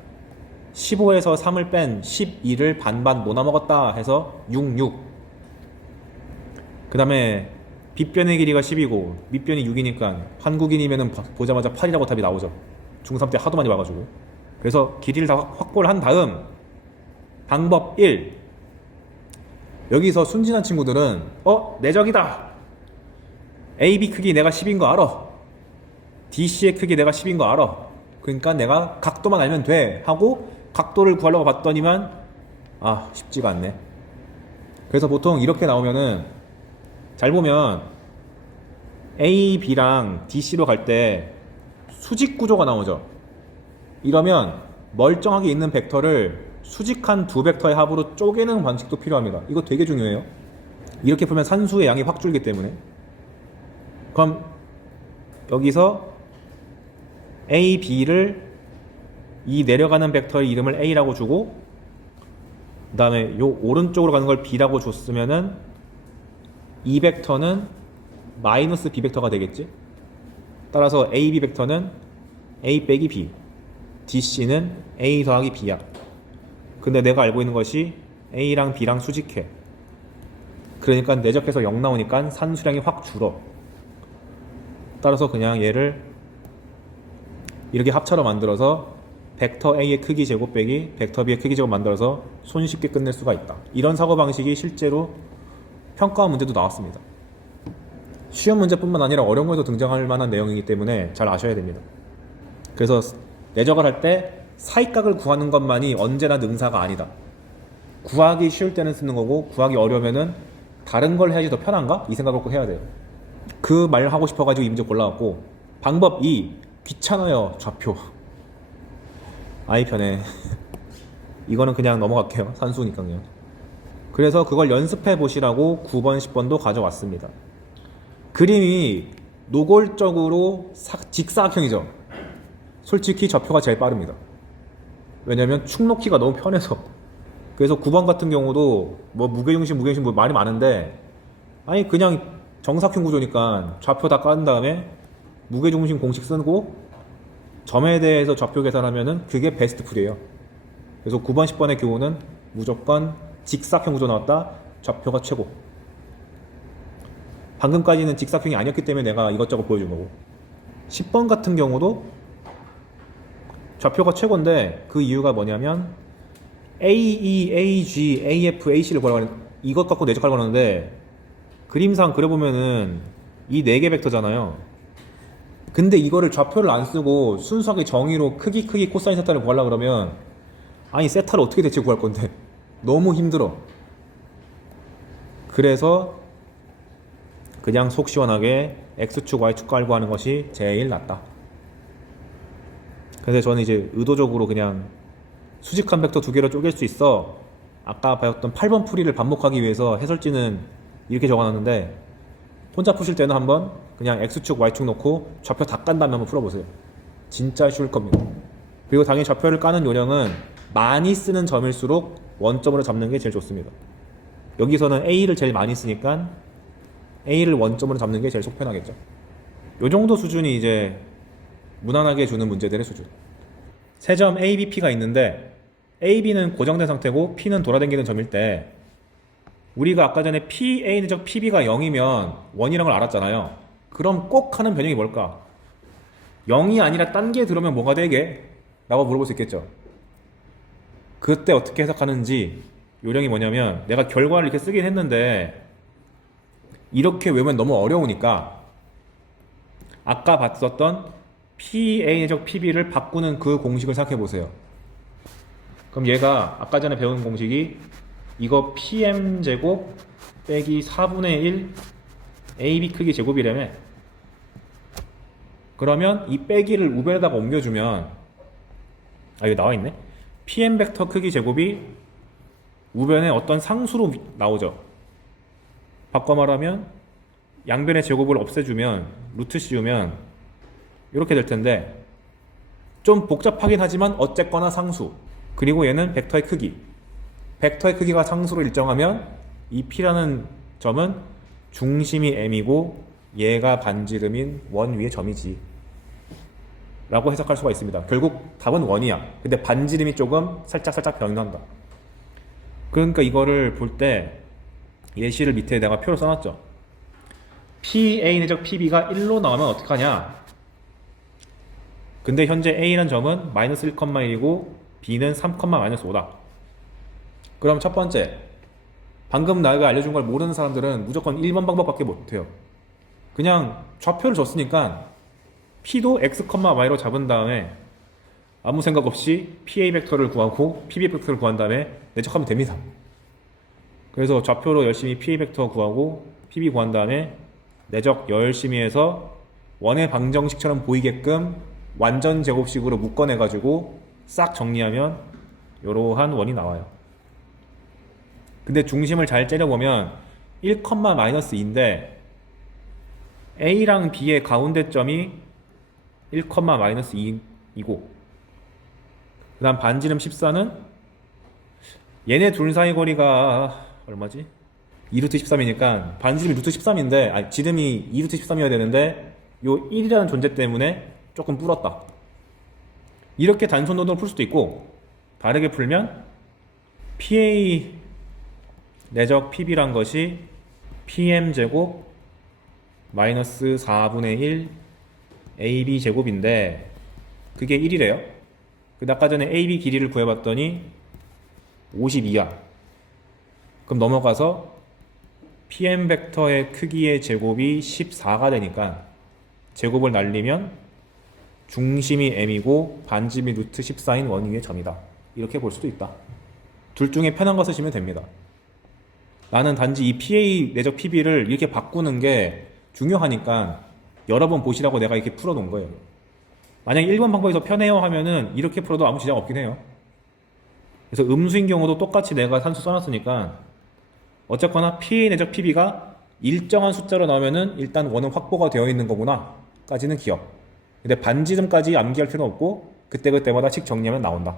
15에서 3을 뺀 12를 반반 못 나먹었다 해서 6. 그 다음에 빗변의 길이가 10이고 밑변이 6이니까 한국인이면은 보자마자 8이라고 답이 나오죠. 중3 때 하도 많이 봐가지고. 그래서 길이를 다 확보를 한 다음 방법 1. 여기서 순진한 친구들은 내적이다. AB 크기 내가 10인 거 알아. DC의 크기 내가 10인 거 알아. 그러니까 내가 각도만 알면 돼 하고 각도를 구하려고 봤더니만 쉽지가 않네. 그래서 보통 이렇게 나오면은 잘 보면 A, B랑 DC로 갈 때 수직 구조가 나오죠. 이러면 멀쩡하게 있는 벡터를 수직한 두 벡터의 합으로 쪼개는 방식도 필요합니다. 이거 되게 중요해요. 이렇게 풀면 산수의 양이 확 줄기 때문에. 그럼 여기서 A, B를 이 내려가는 벡터의 이름을 A라고 주고, 그 다음에 요 오른쪽으로 가는 걸 B라고 줬으면은 이 벡터는 마이너스 B 벡터가 되겠지. 따라서 AB 벡터는 A 빼기 B, DC는 A 더하기 B야. 근데 내가 알고 있는 것이 A랑 B랑 수직해. 그러니까 내적해서 0 나오니까 산수량이 확 줄어. 따라서 그냥 얘를 이렇게 합차로 만들어서 벡터 A의 크기 제곱 빼기 벡터 B의 크기 제곱 만들어서 손쉽게 끝낼 수가 있다. 이런 사고방식이 실제로 평가 문제도 나왔습니다. 시험 문제뿐만 아니라 어려운 거에도 등장할 만한 내용이기 때문에 잘 아셔야 됩니다. 그래서 내적을 할 때 사이각을 구하는 것만이 언제나 능사가 아니다. 구하기 쉬울 때는 쓰는 거고 구하기 어려우면은 다른 걸 해야지 더 편한가? 이 생각을 꼭 해야 돼요. 그 말 하고 싶어가지고 이 문제 골라왔고, 방법 2. 귀찮아요. 좌표. 아이 편해. 이거는 그냥 넘어갈게요. 산수니까요. 그래서 그걸 연습해 보시라고 9번, 10번도 가져왔습니다. 그림이 노골적으로 직사각형이죠. 솔직히 좌표가 제일 빠릅니다. 왜냐면 축 놓기가 너무 편해서. 그래서 9번 같은 경우도 뭐 무게중심 뭐 말이 많은데, 아니 그냥 정사각형 구조니까 좌표 다 깐 다음에 무게중심 공식 쓰고 점에 대해서 좌표 계산하면은 그게 베스트 풀이에요. 그래서 9번, 10번의 교훈은 무조건 직사각형 구조 나왔다, 좌표가 최고. 방금까지는 직사각형이 아니었기 때문에 내가 이것저것 보여준 거고, 10번 같은 경우도 좌표가 최고인데 그 이유가 뭐냐면 AE, AG, AF, AC를 구하라고 이것 갖고 내적하려고 하는데, 그림상 그려보면은 이 4개 벡터잖아요. 근데 이거를 좌표를 안 쓰고 순수하게 정의로 크기 코사인 세타를 구하려고 그러면, 아니 세타를 어떻게 대체 구할 건데 너무 힘들어. 그래서 그냥 속 시원하게 X축, Y축 깔고 하는 것이 제일 낫다. 그래서 저는 이제 의도적으로 그냥 수직한 벡터 2개로 쪼갤 수 있어, 아까 배웠던 8번 풀이를 반복하기 위해서 해설지는 이렇게 적어놨는데, 혼자 푸실 때는 한번 그냥 X축, Y축 놓고 좌표 다 깐 다음에 한번 풀어보세요. 진짜 쉬울 겁니다. 그리고 당연히 좌표를 까는 요령은 많이 쓰는 점일수록 원점으로 잡는 게 제일 좋습니다. 여기서는 A를 제일 많이 쓰니까 A를 원점으로 잡는 게 제일 속 편하겠죠. 요 정도 수준이 이제 무난하게 주는 문제들의 수준. 세 점 A, B, P가 있는데 A, B는 고정된 상태고 P는 돌아다니는 점일 때, 우리가 아까 전에 PA는 PB가 0이면 원이라는 걸 알았잖아요. 그럼 꼭 하는 변형이 뭘까? 0이 아니라 딴 게 들어오면 뭐가 되게? 라고 물어볼 수 있겠죠. 그때 어떻게 해석하는지 요령이 뭐냐면, 내가 결과를 이렇게 쓰긴 했는데 이렇게 외우면 너무 어려우니까 아까 봤었던 PA적 PB를 바꾸는 그 공식을 생각해 보세요. 그럼 얘가 아까 전에 배운 공식이 이거 PM제곱 빼기 4분의 1 AB 크기 제곱이라며. 그러면 이 빼기를 우변에다가 옮겨주면, 아 이거 나와있네, PM 벡터 크기 제곱이 우변에 어떤 상수로 나오죠. 바꿔 말하면 양변의 제곱을 없애주면, 루트 씌우면 이렇게 될 텐데, 좀 복잡하긴 하지만 어쨌거나 상수. 그리고 얘는 벡터의 크기, 벡터의 크기가 상수로 일정하면 이 P라는 점은 중심이 M이고 얘가 반지름인 원 위의 점이지 라고 해석할 수가 있습니다. 결국 답은 원이야. 근데 반지름이 조금 살짝 변한다. 그러니까 이거를 볼 때 예시를 밑에 내가 표로 써놨죠. PA 내적 PB가 1로 나오면 어떡하냐. 근데 현재 A라는 점은 마이너스 1,1이고 B는 3,-5다. 그럼 첫 번째, 방금 내가 알려준 걸 모르는 사람들은 무조건 1번 방법밖에 못해요. 그냥 좌표를 줬으니까 P도 X,Y로 잡은 다음에 아무 생각 없이 PA 벡터를 구하고 PB 벡터를 구한 다음에 내적하면 됩니다. 그래서 좌표로 열심히 PA 벡터 구하고 PB 구한 다음에 내적 열심히 해서 원의 방정식처럼 보이게끔 완전 제곱식으로 묶어내가지고 싹 정리하면 이러한 원이 나와요. 근데 중심을 잘 째려보면 1,-2인데 A랑 B의 가운데점이 1,-2이고, 그 다음 반지름 14는 얘네 둘 사이 거리가 얼마지? 2루트 13이니까 반지름이 루트 13인데, 아니 지름이 2루트 13이어야 되는데 요 1이라는 존재 때문에 조금 불었다. 이렇게 단순 노동을 풀 수도 있고, 다르게 풀면 PA 내적 PB란 것이 PM제곱 마이너스 4분의 1 AB 제곱인데 그게 1이래요. 근데 아까 전에 AB 길이를 구해봤더니 52야. 그럼 넘어가서 PM 벡터의 크기의 제곱이 14가 되니까 제곱을 날리면 중심이 M이고 반지름이 루트 14인 원 위의 점이다. 이렇게 볼 수도 있다. 둘 중에 편한 거 쓰시면 됩니다. 나는 단지 이 PA 내적 PB를 이렇게 바꾸는 게 중요하니까 여러 번 보시라고 내가 이렇게 풀어 놓은 거예요. 만약에 1번 방법이 더 편해요 하면은 이렇게 풀어도 아무 지장 없긴 해요. 그래서 음수인 경우도 똑같이 내가 산수 써놨으니까 어쨌거나 P 내적 PB가 일정한 숫자로 나오면은 일단 원은 확보가 되어 있는 거구나 까지는 기억. 근데 반지름까지 암기할 필요는 없고 그때그때마다 식 정리하면 나온다.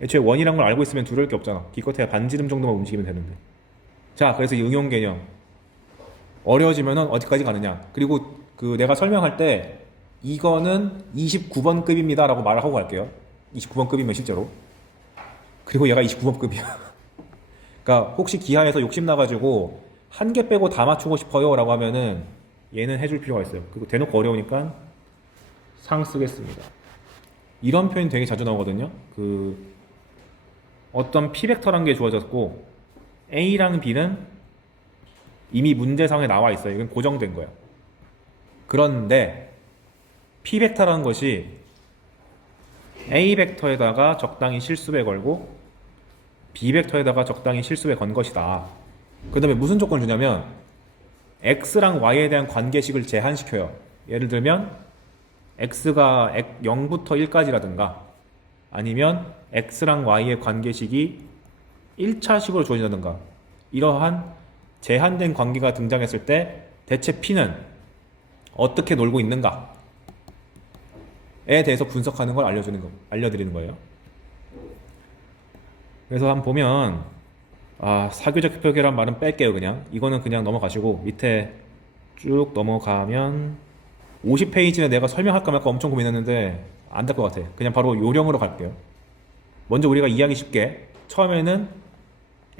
애초에 원이란 걸 알고 있으면 두려울 게 없잖아. 기껏해야 반지름 정도만 움직이면 되는데. 자, 그래서 응용 개념 어려워지면은 어디까지 가느냐. 그리고 그 내가 설명할 때 이거는 29번급입니다 라고 말을 하고 갈게요. 29번급이면 실제로. 그리고 얘가 29번급이야. 그러니까 혹시 기하에서 욕심나가지고 한 개 빼고 다 맞추고 싶어요 라고 하면은 얘는 해줄 필요가 있어요. 그리고 대놓고 어려우니까 상 쓰겠습니다. 이런 표현 되게 자주 나오거든요. 그 어떤 P벡터란 게 주어졌고 A랑 B는 이미 문제상에 나와 있어요. 이건 고정된 거야. 그런데 P벡터라는 것이 A벡터에다가 적당히 실수배 걸고 B벡터에다가 적당히 실수배 건 것이다. 그 다음에 무슨 조건을 주냐면 X랑 Y에 대한 관계식을 제한시켜요. 예를 들면 X가 0부터 1까지라든가 아니면 X랑 Y의 관계식이 1차식으로 주어진다든가 이러한 제한된 관계가 등장했을 때 대체 P는 어떻게 놀고 있는가에 대해서 분석하는 걸 알려드리는 거예요. 그래서 한번 보면 사교적 표계란 말은 뺄게요. 그냥 이거는 그냥 넘어가시고 밑에 쭉 넘어가면 50페이지는 내가 설명할까 말까 엄청 고민했는데 안 될 것 같아. 그냥 바로 요령으로 갈게요. 먼저 우리가 이해하기 쉽게 처음에는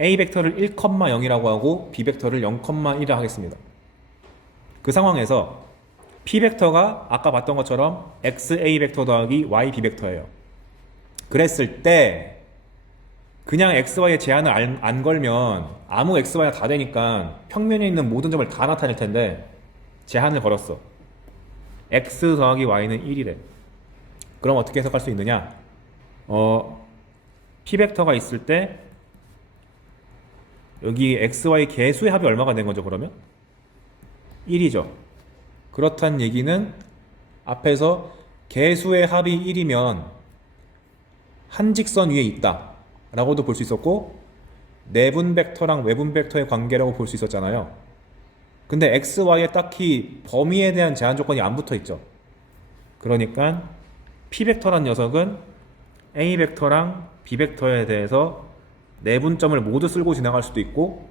A벡터를 1,0이라고 하고 B벡터를 0,1이라 하겠습니다. 그 상황에서 P벡터가 아까 봤던 것처럼 XA벡터 더하기 YB벡터예요. 그랬을 때 그냥 XY의 제한을 안 걸면 아무 XY가 다 되니까 평면에 있는 모든 점을 다 나타낼 텐데 제한을 걸었어. X 더하기 Y는 1이래. 그럼 어떻게 해석할 수 있느냐? P벡터가 있을 때 여기 XY 개수의 합이 얼마가 된 거죠, 그러면? 1이죠. 그렇다는 얘기는 앞에서 개수의 합이 1이면 한 직선 위에 있다 라고도 볼 수 있었고 내분 벡터랑 외분 벡터의 관계라고 볼 수 있었잖아요. 근데 XY에 딱히 범위에 대한 제한 조건이 안 붙어 있죠. 그러니까 P벡터란 녀석은 A벡터랑 B벡터에 대해서 내분점을 모두 쓸고 지나갈 수도 있고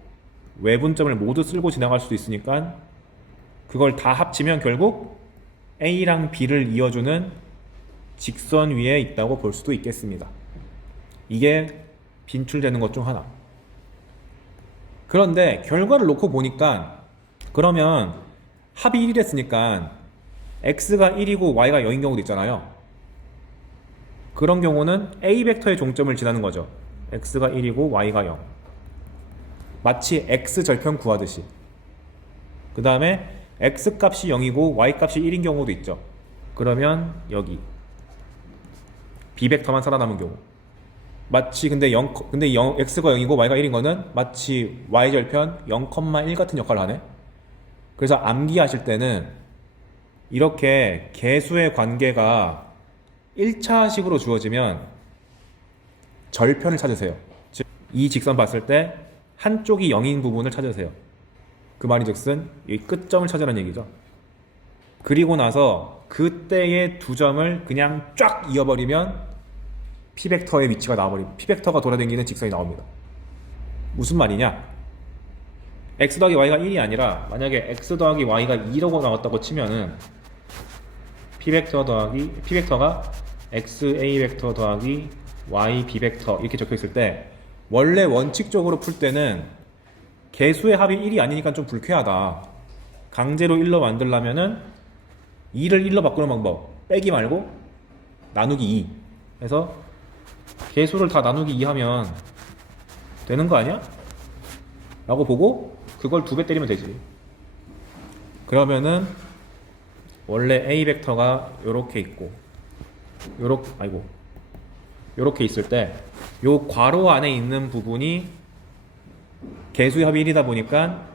외분점을 모두 쓸고 지나갈 수도 있으니까 그걸 다 합치면 결국 A랑 B를 이어주는 직선 위에 있다고 볼 수도 있겠습니다. 이게 빈출되는 것 중 하나. 그런데 결과를 놓고 보니까 그러면 합이 1이 됐으니까 X가 1이고 Y가 0인 경우도 있잖아요. 그런 경우는 A벡터의 종점을 지나는 거죠. X가 1이고 Y가 0. 마치 X절편 구하듯이. 그 다음에 X값이 0이고 Y값이 1인 경우도 있죠. 그러면 여기 B벡터만 살아남은 경우. 마치 근데 X가 0이고 Y가 1인 거는 마치 Y절편 0,1 같은 역할을 하네. 그래서 암기하실 때는 이렇게 개수의 관계가 1차식으로 주어지면 절편을 찾으세요. 즉, 이 직선 봤을 때 한쪽이 0인 부분을 찾으세요. 그 말이 즉슨 이 끝점을 찾으라는 얘기죠. 그리고 나서 그때의 두 점을 그냥 쫙 이어버리면 P벡터의 위치가 나와버립니다. P벡터가 돌아다니는 직선이 나옵니다. 무슨 말이냐? X 더하기 Y가 1이 아니라 만약에 X 더하기 Y가 2라고 나왔다고 치면은 P벡터가 XA벡터 더하기 YB벡터 이렇게 적혀있을 때 원래 원칙적으로 풀 때는 개수의 합이 1이 아니니까 좀 불쾌하다. 강제로 1로 만들려면은 2를 1로 바꾸는 방법 빼기 말고 나누기 2 해서 개수를 다 나누기 2 하면 되는 거 아니야? 라고 보고 그걸 2배 때리면 되지. 그러면은 원래 A벡터가 요렇게 있고 요렇게 있을 때 요 괄호 안에 있는 부분이 개수의 합이 1이다 보니까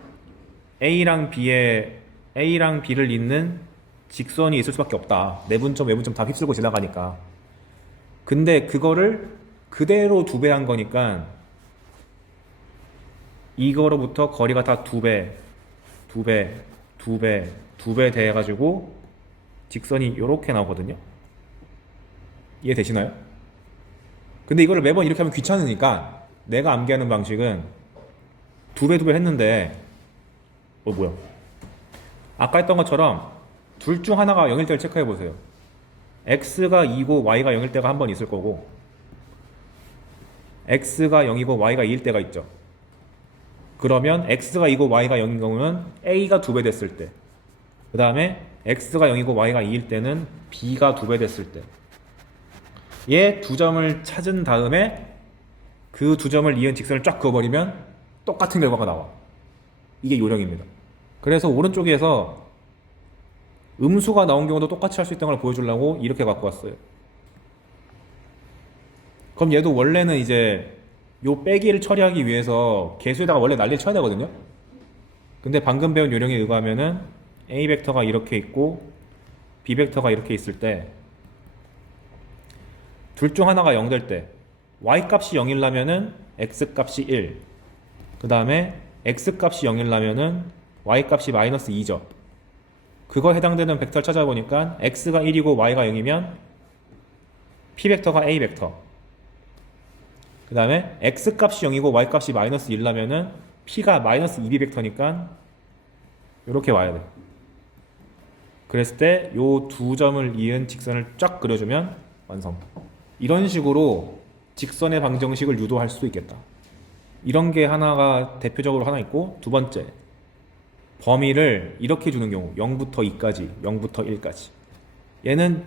A랑 B를 잇는 직선이 있을 수밖에 없다. 내분점, 외분점 다 휩쓸고 지나가니까. 근데 그거를 그대로 2배 한 거니까 이거로부터 거리가 다 2배, 2배, 2배, 2배 돼가지고 직선이 이렇게 나오거든요. 이해되시나요? 근데 이거를 매번 이렇게 하면 귀찮으니까 내가 암기하는 방식은 2배, 2배 했는데 뭐야? 아까 했던 것처럼 둘 중 하나가 0일 때를 체크해 보세요. x가 2고 y가 0일 때가 한 번 있을 거고 x가 0이고 y가 2일 때가 있죠. 그러면 x가 2고 y가 0인 경우는 a가 2배 됐을 때, 그 다음에 x가 0이고 y가 2일 때는 b가 2배 됐을 때, 얘 두 점을 찾은 다음에 그 두 점을 이은 직선을 쫙 그어버리면 똑같은 결과가 나와. 이게 요령입니다. 그래서 오른쪽에서 음수가 나온 경우도 똑같이 할 수 있다는 걸 보여주려고 이렇게 갖고 왔어요. 그럼 얘도 원래는 이제 요 빼기를 처리하기 위해서 개수에다가 원래 난리를 쳐야 되거든요. 근데 방금 배운 요령에 의하면은 A 벡터가 이렇게 있고 B 벡터가 이렇게 있을 때 둘 중 하나가 0 될 때 Y 값이 0이라면은 X 값이 1, 그 다음에 X 값이 0이라면은 Y 값이 마이너스 2죠. 그거 해당되는 벡터를 찾아보니까 X가 1이고 Y가 0이면 P 벡터가 A 벡터, 그 다음에 X 값이 0이고 Y 값이 마이너스 1라면은 P가 마이너스 2B 벡터니까 이렇게 와야 돼. 그랬을 때 요 두 점을 이은 직선을 쫙 그려주면 완성. 이런 식으로 직선의 방정식을 유도할 수도 있겠다. 이런 게 하나가 대표적으로 하나 있고, 두 번째, 범위를 이렇게 주는 경우 0부터 2까지, 0부터 1까지. 얘는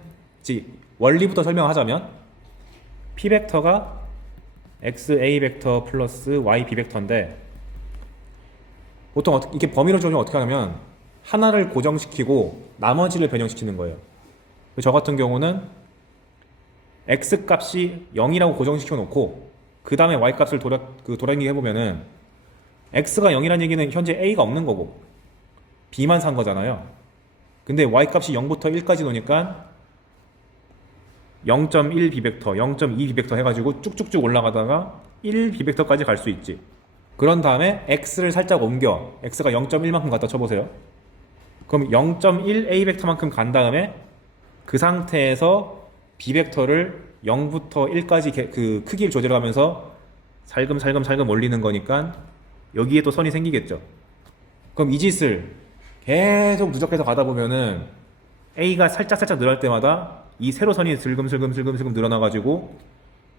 원리부터 설명하자면 P 벡터가 XA 벡터 플러스 YB 벡터인데, 보통 이렇게 범위를 주면 어떻게 하냐면 하나를 고정시키고 나머지를 변형시키는 거예요. 저 같은 경우는 X 값이 0이라고 고정시켜 놓고 그 다음에 Y 값을 돌아다니게 해보면은 X가 0이라는 얘기는 현재 A가 없는 거고 B만 산 거잖아요. 근데 Y 값이 0부터 1까지 놓으니까 0.1 B벡터, 0.2 B벡터 해가지고 쭉쭉쭉 올라가다가 1 B벡터까지 갈 수 있지. 그런 다음에 X를 살짝 옮겨 X가 0.1만큼 갖다 쳐보세요. 그럼 0.1 A벡터만큼 간 다음에 그 상태에서 B벡터를 0부터 1까지 그 크기를 조절하면서 살금살금 올리는 거니까 여기에 또 선이 생기겠죠. 그럼 이 짓을 계속 누적해서 가다 보면은 A가 살짝 늘어날 때마다 이 세로선이 슬금슬금 늘어나가지고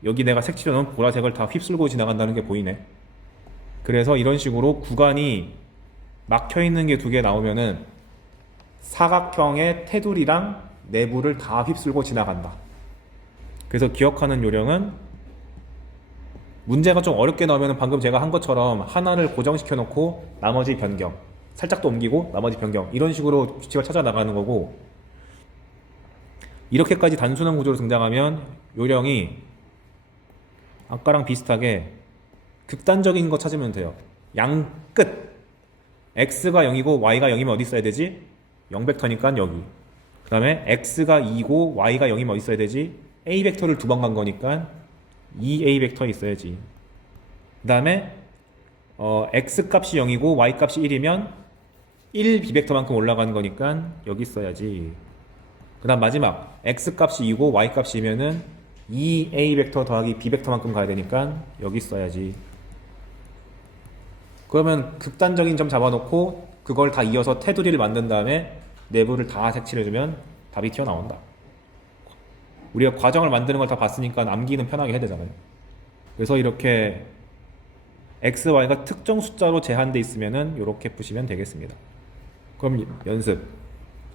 여기 내가 색칠해놓은 보라색을 다 휩쓸고 지나간다는 게 보이네. 그래서 이런 식으로 구간이 막혀있는 게 두 개 나오면은 사각형의 테두리랑 내부를 다 휩쓸고 지나간다. 그래서 기억하는 요령은 문제가 좀 어렵게 나오면 방금 제가 한 것처럼 하나를 고정시켜 놓고 나머지 변경, 살짝 더 옮기고 나머지 변경, 이런 식으로 규칙을 찾아 나가는 거고, 이렇게까지 단순한 구조로 등장하면 요령이 아까랑 비슷하게 극단적인 거 찾으면 돼요. 양 끝 X가 0이고 Y가 0이면 어디 있어야 되지? 0벡터니까 여기. 그 다음에 X가 2고 Y가 0이면 어디 있어야 되지? A 벡터를 두 번 간 거니까 2A 벡터에 있어야지. 그 다음에 X 값이 0이고 Y 값이 1이면 1 B 벡터만큼 올라가는 거니까 여기 있어야지. 그 다음 마지막 X 값이 2고 Y 값이 2면은 2A 벡터 더하기 B 벡터만큼 가야 되니까 여기 있어야지. 그러면 극단적인 점 잡아놓고 그걸 다 이어서 테두리를 만든 다음에 내부를 다 색칠해주면 답이 튀어나온다. 우리가 과정을 만드는 걸 다 봤으니까 암기는 편하게 해야 되잖아요. 그래서 이렇게 x, y가 특정 숫자로 제한돼 있으면은 이렇게 푸시면 되겠습니다. 그럼 연습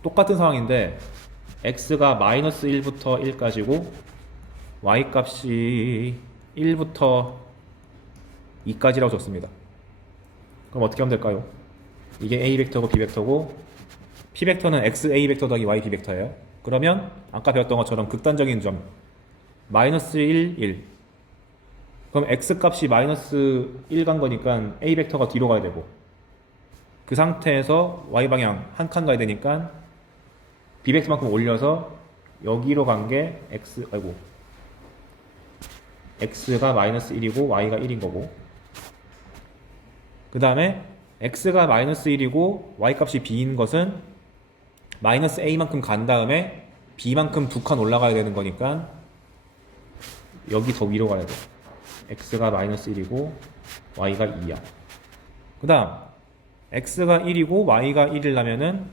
똑같은 상황인데 x가 마이너스 1부터 1까지고 y 값이 1부터 2까지라고 줬습니다. 그럼 어떻게 하면 될까요? 이게 a 벡터고 b 벡터고 p 벡터는 x a 벡터 더하기 y b 벡터예요. 그러면 아까 배웠던 것처럼 극단적인 점 마이너스 1, 1. 그럼 x 값이 마이너스 1 간 거니까 a 벡터가 뒤로 가야 되고, 그 상태에서 y 방향 한 칸 가야 되니까 b 벡터만큼 올려서 여기로 간 게 x가 마이너스 1이고 y가 1인 거고, 그 다음에 x가 마이너스 1이고 y값이 b인 것은 마이너스 a만큼 간 다음에 b만큼 2칸 올라가야 되는 거니까 여기 더 위로 가야 돼. x가 마이너스 1이고 y가 2야. 그 다음 x가 1이고 y가 1이라면은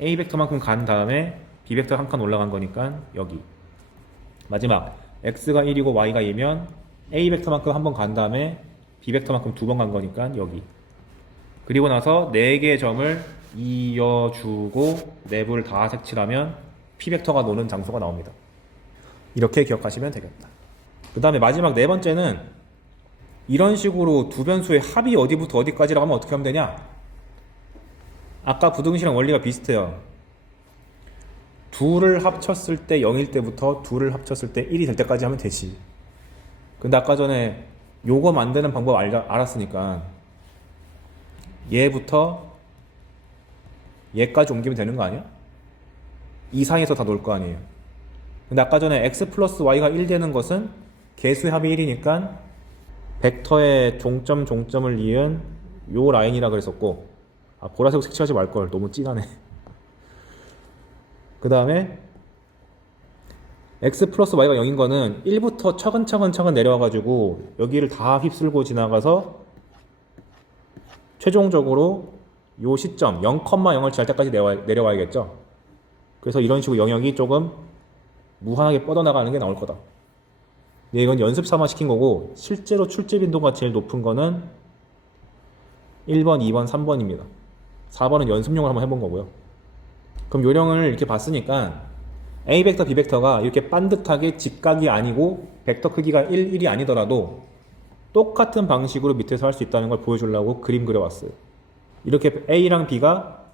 a 벡터만큼 간 다음에 b 벡터 한 칸 올라간 거니까 여기. 마지막 x가 1이고 y가 2면 a 벡터만큼 한 번 간 다음에 b 벡터만큼 2번 간 거니까 여기. 그리고 나서 4개의 점을 이어주고 내부를 다 색칠하면 p 벡터가 노는 장소가 나옵니다. 이렇게 기억하시면 되겠다. 그 다음에 마지막 네 번째는 이런 식으로 두 변수의 합이 어디부터 어디까지라고 하면 어떻게 하면 되냐? 아까 부등식이랑 원리가 비슷해요. 둘을 합쳤을 때 0일 때부터 둘을 합쳤을 때 1이 될 때까지 하면 되지. 근데 아까 전에 요거 만드는 방법 알았으니까 얘부터 얘까지 옮기면 되는 거 아니야? 이 사이에서 다 놓을 거 아니에요. 근데 아까 전에 x 플러스 y가 1 되는 것은 개수의 합이 1이니까 벡터의 종점을 이은 요 라인이라 그랬었고, 아 보라색 색칠하지 말걸, 너무 진하네. 그 다음에 x 플러스 y가 0인 거는 1부터 차근차근 내려와가지고 여기를 다 휩쓸고 지나가서 최종적으로 요 시점 0,0을 지날 때까지 내려와야겠죠. 그래서 이런 식으로 영역이 조금 무한하게 뻗어나가는 게 나올 거다. 근데 이건 연습 삼아 시킨 거고 실제로 출제 빈도가 제일 높은 거는 1번, 2번, 3번입니다. 4번은 연습용을 한번 해본 거고요. 그럼 요령을 이렇게 봤으니까 A 벡터, B 벡터가 이렇게 반듯하게 직각이 아니고 벡터 크기가 1, 1이 아니더라도 똑같은 방식으로 밑에서 할 수 있다는 걸 보여주려고 그림 그려왔어요. 이렇게 A랑 B가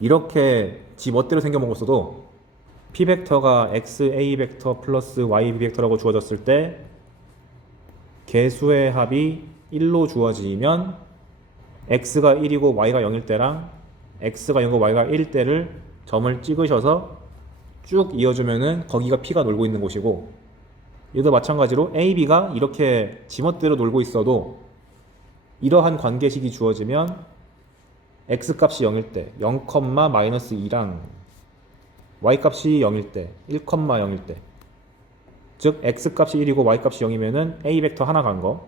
이렇게 지 멋대로 생겨먹었어도 P 벡터가 XA 벡터 플러스 YB 벡터라고 주어졌을 때 개수의 합이 1로 주어지면 X가 1이고 Y가 0일 때랑 X가 0이고 Y가 1일 때를 점을 찍으셔서 쭉 이어주면은 거기가 P가 놀고 있는 곳이고, 얘도 마찬가지로 A, B가 이렇게 지멋대로 놀고 있어도 이러한 관계식이 주어지면 X 값이 0일 때 0,-2랑 Y 값이 0일 때 1,0일 때, 즉 X 값이 1이고 Y 값이 0이면은 A 벡터 하나 간 거,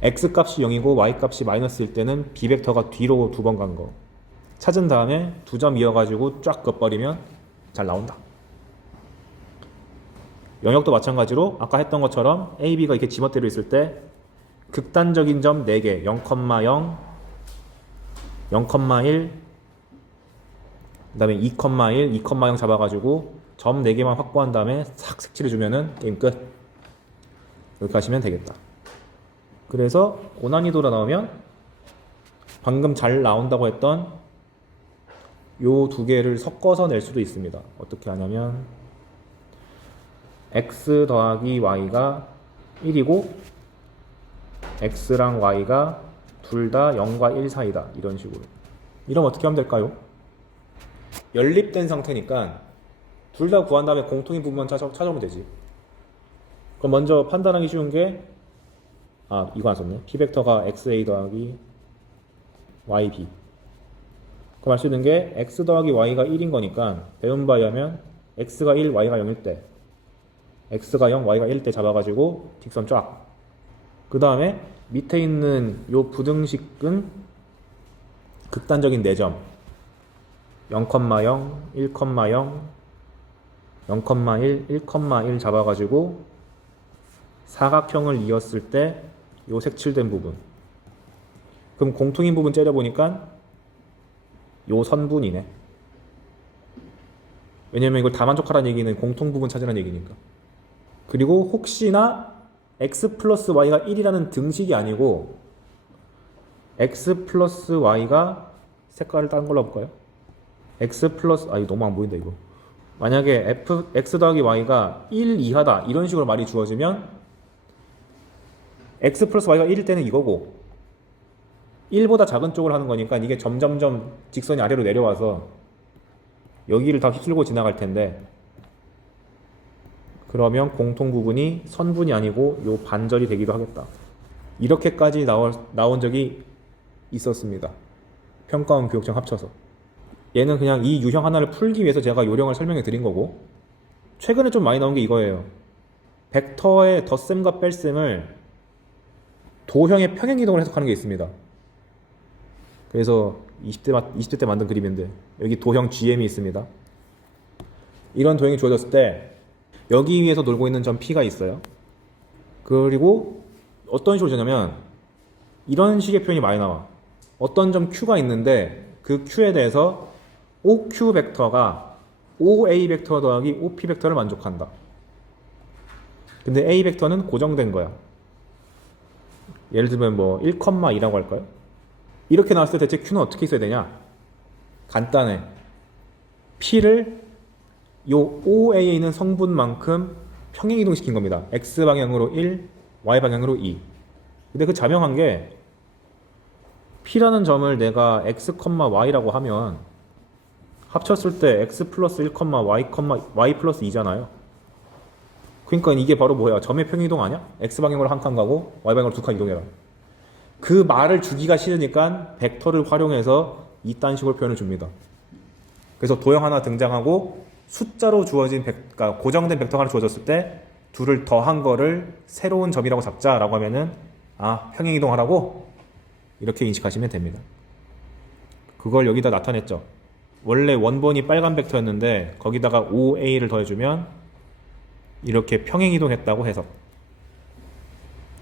X 값이 0이고 Y 값이 마이너스일 때는 B 벡터가 뒤로 2번 간 거 찾은 다음에 두 점 이어가지고 쫙 그어버리면 잘 나온다. 영역도 마찬가지로 아까 했던 것처럼 A, B가 이렇게 지멋대로 있을 때 극단적인 점 4개 0,0, 0,1, 그 다음에 2,1, 2,0 잡아가지고 점 4개만 확보한 다음에 싹 색칠해주면은 게임 끝. 이렇게 하시면 되겠다. 그래서 고난이도로 나오면 방금 잘 나온다고 했던 요 두 개를 섞어서 낼 수도 있습니다. 어떻게 하냐면 x 더하기 y가 1이고 x랑 y가 둘 다 0과 1 사이다. 이런 식으로. 이러면 어떻게 하면 될까요? 연립된 상태니까 둘 다 구한 다음에 공통인 부분만 찾아오면 되지. 그럼 먼저 판단하기 쉬운 게, 이거 안 썼네. p 벡터가 xa 더하기 yb. 그럼 알 수 있는 게 x 더하기 y가 1인 거니까 배운 바에 하면 x가 1, y가 0일 때 x가 0, y가 1일 때 잡아가지고 직선 쫙. 그 다음에 밑에 있는 요 부등식은 극단적인 4점 0,0, 1,0, 0,1, 1,1 잡아가지고 사각형을 이었을 때 요 색칠된 부분. 그럼 공통인 부분 째려보니까 요 선분이네. 왜냐면 이걸 다 만족하라는 얘기는 공통 부분 찾으라는 얘기니까. 그리고 혹시나 x 플러스 y가 1이라는 등식이 아니고 x 플러스 y가 색깔을 다른 걸로 볼까요? x 플러스 이거 너무 안 보인다 이거. 만약에 x 더하기 y가 1 이하다 이런 식으로 말이 주어지면 x 플러스 y가 1일 때는 이거고 1보다 작은 쪽을 하는 거니까 이게 점점점 직선이 아래로 내려와서 여기를 다 휩쓸고 지나갈 텐데, 그러면 공통 부분이 선분이 아니고 요 반절이 되기도 하겠다. 이렇게까지 나온 적이 있었습니다. 평가원 교육청 합쳐서. 얘는 그냥 이 유형 하나를 풀기 위해서 제가 요령을 설명해 드린 거고, 최근에 좀 많이 나온 게 이거예요. 벡터의 덧셈과 뺄셈을 도형의 평행이동을 해석하는 게 있습니다. 그래서 20대 때 만든 그림인데 여기 도형 GM이 있습니다. 이런 도형이 주어졌을 때 여기 위에서 놀고 있는 점 P가 있어요. 그리고 어떤 식으로 주냐면 이런 식의 표현이 많이 나와. 어떤 점 Q가 있는데 그 Q에 대해서 OQ 벡터가 OA 벡터 더하기 OP 벡터를 만족한다. 근데 A 벡터는 고정된 거야. 예를 들면 뭐 1,2라고 할까요? 이렇게 나왔을 때 대체 Q는 어떻게 써야 되냐? 간단해. P를 요 OA에 있는 성분만큼 평행이동시킨 겁니다. X방향으로 1, Y방향으로 2. 근데 그 자명한 게 P라는 점을 내가 X, Y라고 하면 합쳤을 때 X 플러스 1, Y 플러스 2잖아요. 그러니까 이게 바로 뭐야? 점의 평행이동 아니야? X방향으로 한 칸 가고 Y방향으로 두 칸 이동해라. 그 말을 주기가 싫으니까 벡터를 활용해서 이딴 식으로 표현을 줍니다. 그래서 도형 하나 등장하고 숫자로 주어진 그러니까 고정된 벡터가 하나 주어졌을 때 둘을 더한 거를 새로운 점이라고 잡자라고 하면은 아, 평행이동하라고? 이렇게 인식하시면 됩니다. 그걸 여기다 나타냈죠. 원래 원본이 빨간 벡터였는데 거기다가 OA를 더해주면 이렇게 평행이동했다고 해석.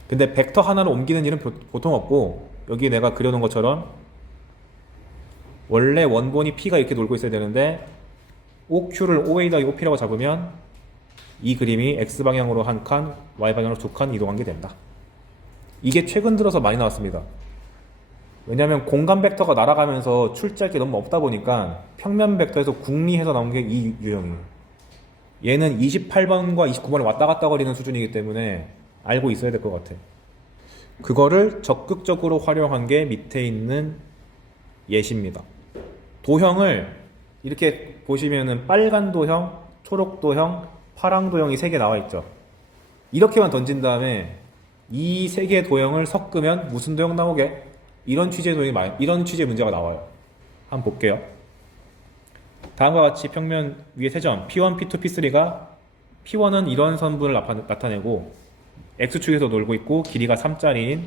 근데 벡터 하나를 옮기는 일은 보통 없고 여기 내가 그려놓은 것처럼 원래 원본이 P가 이렇게 놀고 있어야 되는데 OQ를 OA 더하기 OP라고 잡으면 이 그림이 X방향으로 한 칸, Y방향으로 두 칸 이동한 게 된다. 이게 최근 들어서 많이 나왔습니다. 왜냐하면 공간 벡터가 날아가면서 출제할 게 너무 없다 보니까 평면 벡터에서 궁리해서 나온 게 이 유형이에요. 얘는 28번과 29번에 왔다 갔다 거리는 수준이기 때문에 알고 있어야 될 것 같아. 그거를 적극적으로 활용한 게 밑에 있는 예시입니다. 도형을 이렇게 보시면은 빨간 도형, 초록 도형, 파랑 도형이 3개 나와 있죠. 이렇게만 던진 다음에 이 3개의 도형을 섞으면 무슨 도형 나오게? 이런 취지의 문제가 나와요. 한번 볼게요. 다음과 같이 평면 위에 3점 P1, P2, P3가 P1은 이런 선분을 나타내고 X축에서 놀고 있고 길이가 3짜리인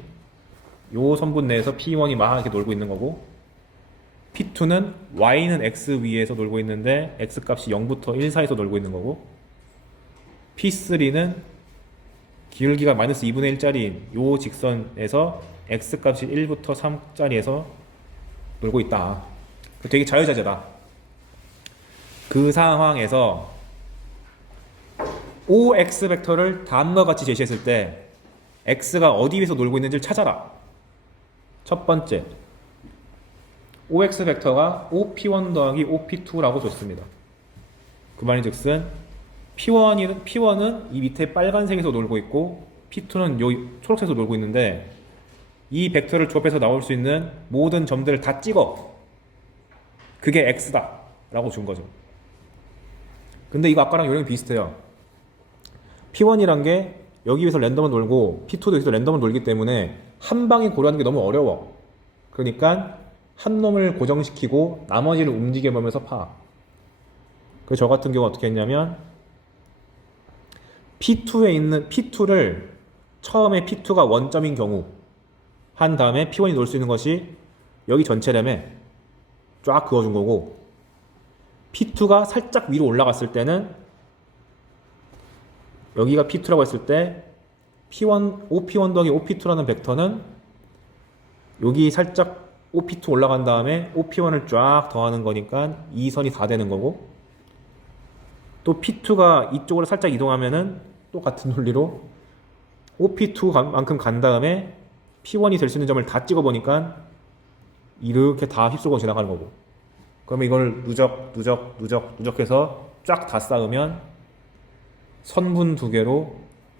요 선분 내에서 P1이 막 이렇게 놀고 있는 거고, P2는 Y는 X 위에서 놀고 있는데 X 값이 0부터 1 사이에서 놀고 있는 거고, P3는 기울기가 마이너스 2분의 1짜리인 요 직선에서 X 값이 1부터 3짜리에서 놀고 있다. 되게 자유자재다. 그 상황에서 OX 벡터를 다음과 같이 제시했을 때 X가 어디 위에서 놀고 있는지를 찾아라. 첫 번째, OX 벡터가 OP1 더하기 OP2라고 줬습니다. 그 말인즉슨 P1은 이 밑에 빨간색에서 놀고 있고 P2는 요 초록색에서 놀고 있는데 이 벡터를 조합해서 나올 수 있는 모든 점들을 다 찍어. 그게 X다 라고 준 거죠. 근데 이거 아까랑 요령이 비슷해요. P1이란 게 여기 위해서 랜덤을 놀고 P2도 여기서 랜덤을 놀기 때문에 한 방에 고르는 게 너무 어려워. 그러니까 한 놈을 고정시키고 나머지를 움직여보면서 파. 그래서 저 같은 경우 어떻게 했냐면 P2를 처음에 P2가 원점인 경우 한 다음에 P1이 놀 수 있는 것이 여기 전체램에 쫙 그어준 거고, P2가 살짝 위로 올라갔을 때는 여기가 P2라고 했을 때 OP1 더하기 OP2라는 벡터는 여기 살짝 OP2 올라간 다음에 OP1을 쫙 더하는 거니까 이 선이 다 되는 거고, 또 P2가 이쪽으로 살짝 이동하면은 똑같은 논리로 OP2만큼 간 다음에 P1이 될 수 있는 점을 다 찍어보니까 이렇게 다 휩쓸고 지나가는 거고, 그러면 이걸 누적해서 쫙 다 쌓으면 선분 2개로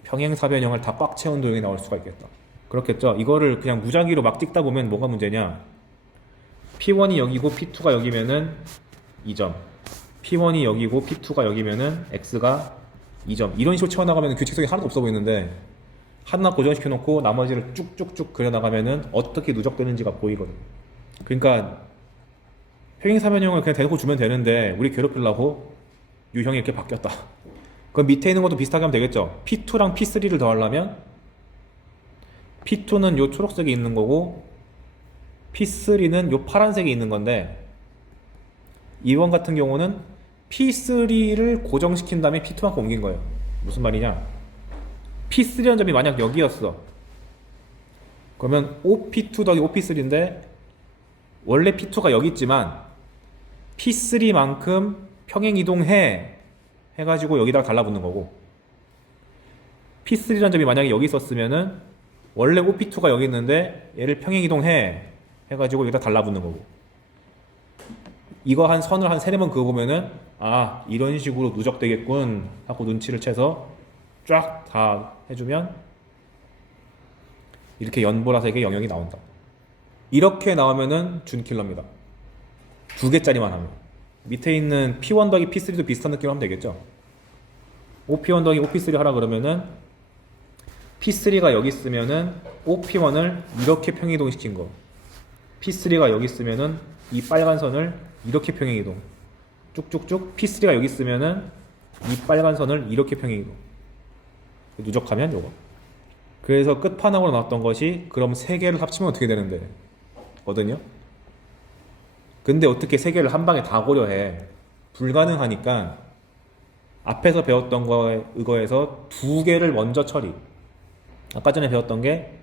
평행사변형을 다 꽉 채운 도형이 나올 수가 있겠다. 그렇겠죠? 이거를 그냥 무작위로 막 찍다 보면 뭐가 문제냐? P1이 여기고 P2가 여기면은 2점, P1이 여기고 P2가 여기면은 X가 2점, 이런 식으로 채워나가면 규칙성이 하나도 없어 보이는데 하나 고정시켜 놓고 나머지를 쭉쭉쭉 그려나가면은 어떻게 누적되는지가 보이거든. 그러니까 평행사변형을 그냥 대놓고 주면 되는데 우리 괴롭히려고 유형이 이렇게 바뀌었다. 그럼 밑에 있는 것도 비슷하게 하면 되겠죠. P2랑 P3를 더하려면 P2는 요 초록색이 있는 거고 P3는 요 파란색이 있는 건데 이번 같은 경우는 P3를 고정시킨 다음에 P2만큼 옮긴 거예요. 무슨 말이냐? P3라는 점이 만약 여기였어. 그러면 OP2 더하기 OP3인데 원래 P2가 여기 있지만 P3만큼 평행이동해 해가지고 여기다가 달라붙는 거고, P3라는 점이 만약에 여기 있었으면은 원래 OP2가 여기 있는데 얘를 평행이동해 해가지고 여기다 달라붙는 거고, 이거 한 선을 한 3-4번 그어보면은 아 이런 식으로 누적되겠군 하고 눈치를 채서 쫙 다 해주면 이렇게 연보라색의 영역이 나온다. 이렇게 나오면은 준킬러입니다. 2개짜리만 하면. 밑에 있는 P1 더하기 P3도 비슷한 느낌으로 하면 되겠죠. OP1 더하기 OP3 하라 그러면은 P3가 여기 있으면은 OP1을 이렇게 평행이동시킨 거, P3가 여기 있으면은 이 빨간 선을 이렇게 평행이동, 쭉쭉쭉 P3가 여기 있으면은 이 빨간 선을 이렇게 평행이동, 누적하면 요거. 그래서 끝판왕으로 나왔던 것이 그럼 3개를 합치면 어떻게 되는데 거든요. 근데 어떻게 3개를 한 방에 다 고려해? 불가능하니까 앞에서 배웠던 거에 의거해서 2개를 먼저 처리. 아까 전에 배웠던 게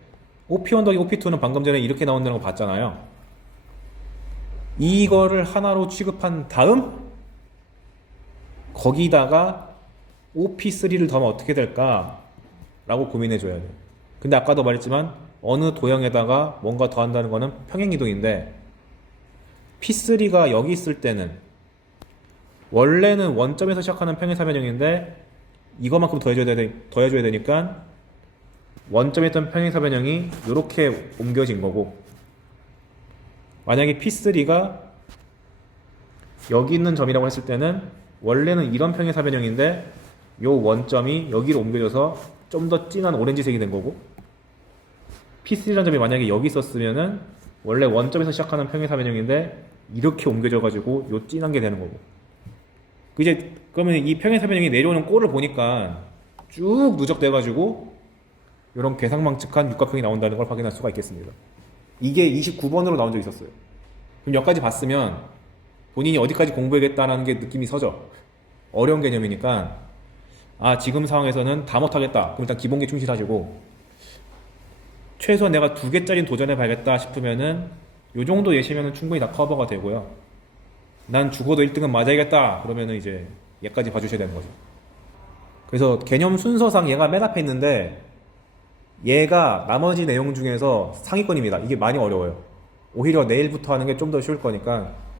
OP1 더하기 OP2는 방금 전에 이렇게 나온다는 거 봤잖아요. 이거를 하나로 취급한 다음 거기다가 OP3를 더하면 어떻게 될까? 라고 고민해 줘야 돼. 근데 아까도 말했지만 어느 도형에다가 뭔가 더한다는 거는 평행이동인데 P3가 여기 있을 때는 원래는 원점에서 시작하는 평행사변형인데 이거만큼 더해줘야 되니까 원점에 있던 평행사변형이 이렇게 옮겨진 거고, 만약에 P3가 여기 있는 점이라고 했을 때는 원래는 이런 평행사변형인데 요 원점이 여기로 옮겨져서 좀 더 진한 오렌지색이 된 거고, P3라는 점이 만약에 여기 있었으면은 원래 원점에서 시작하는 평행사변형인데 이렇게 옮겨져 가지고 요 진한 게 되는 거고. 이제 그러면 이 평행사변형이 내려오는 꼴을 보니까 쭉 누적돼 가지고 이런 괴상망측한 육각형이 나온다는 걸 확인할 수가 있겠습니다. 이게 29번으로 나온 적이 있었어요. 그럼 여기까지 봤으면 본인이 어디까지 공부해야겠다는 게 느낌이 서죠. 어려운 개념이니까 아 지금 상황에서는 다 못하겠다. 그럼 일단 기본기 충실하시고, 최소한 내가 2개짜리 도전해 봐야겠다 싶으면은 요 정도 예시면은 충분히 다 커버가 되고요. 난 죽어도 1등은 맞아야겠다 그러면은 이제 얘까지 봐주셔야 되는 거죠. 그래서 개념 순서상 얘가 맨 앞에 있는데 얘가 나머지 내용 중에서 상위권입니다. 이게 많이 어려워요. 오히려 내일부터 하는 게 좀 더 쉬울 거니까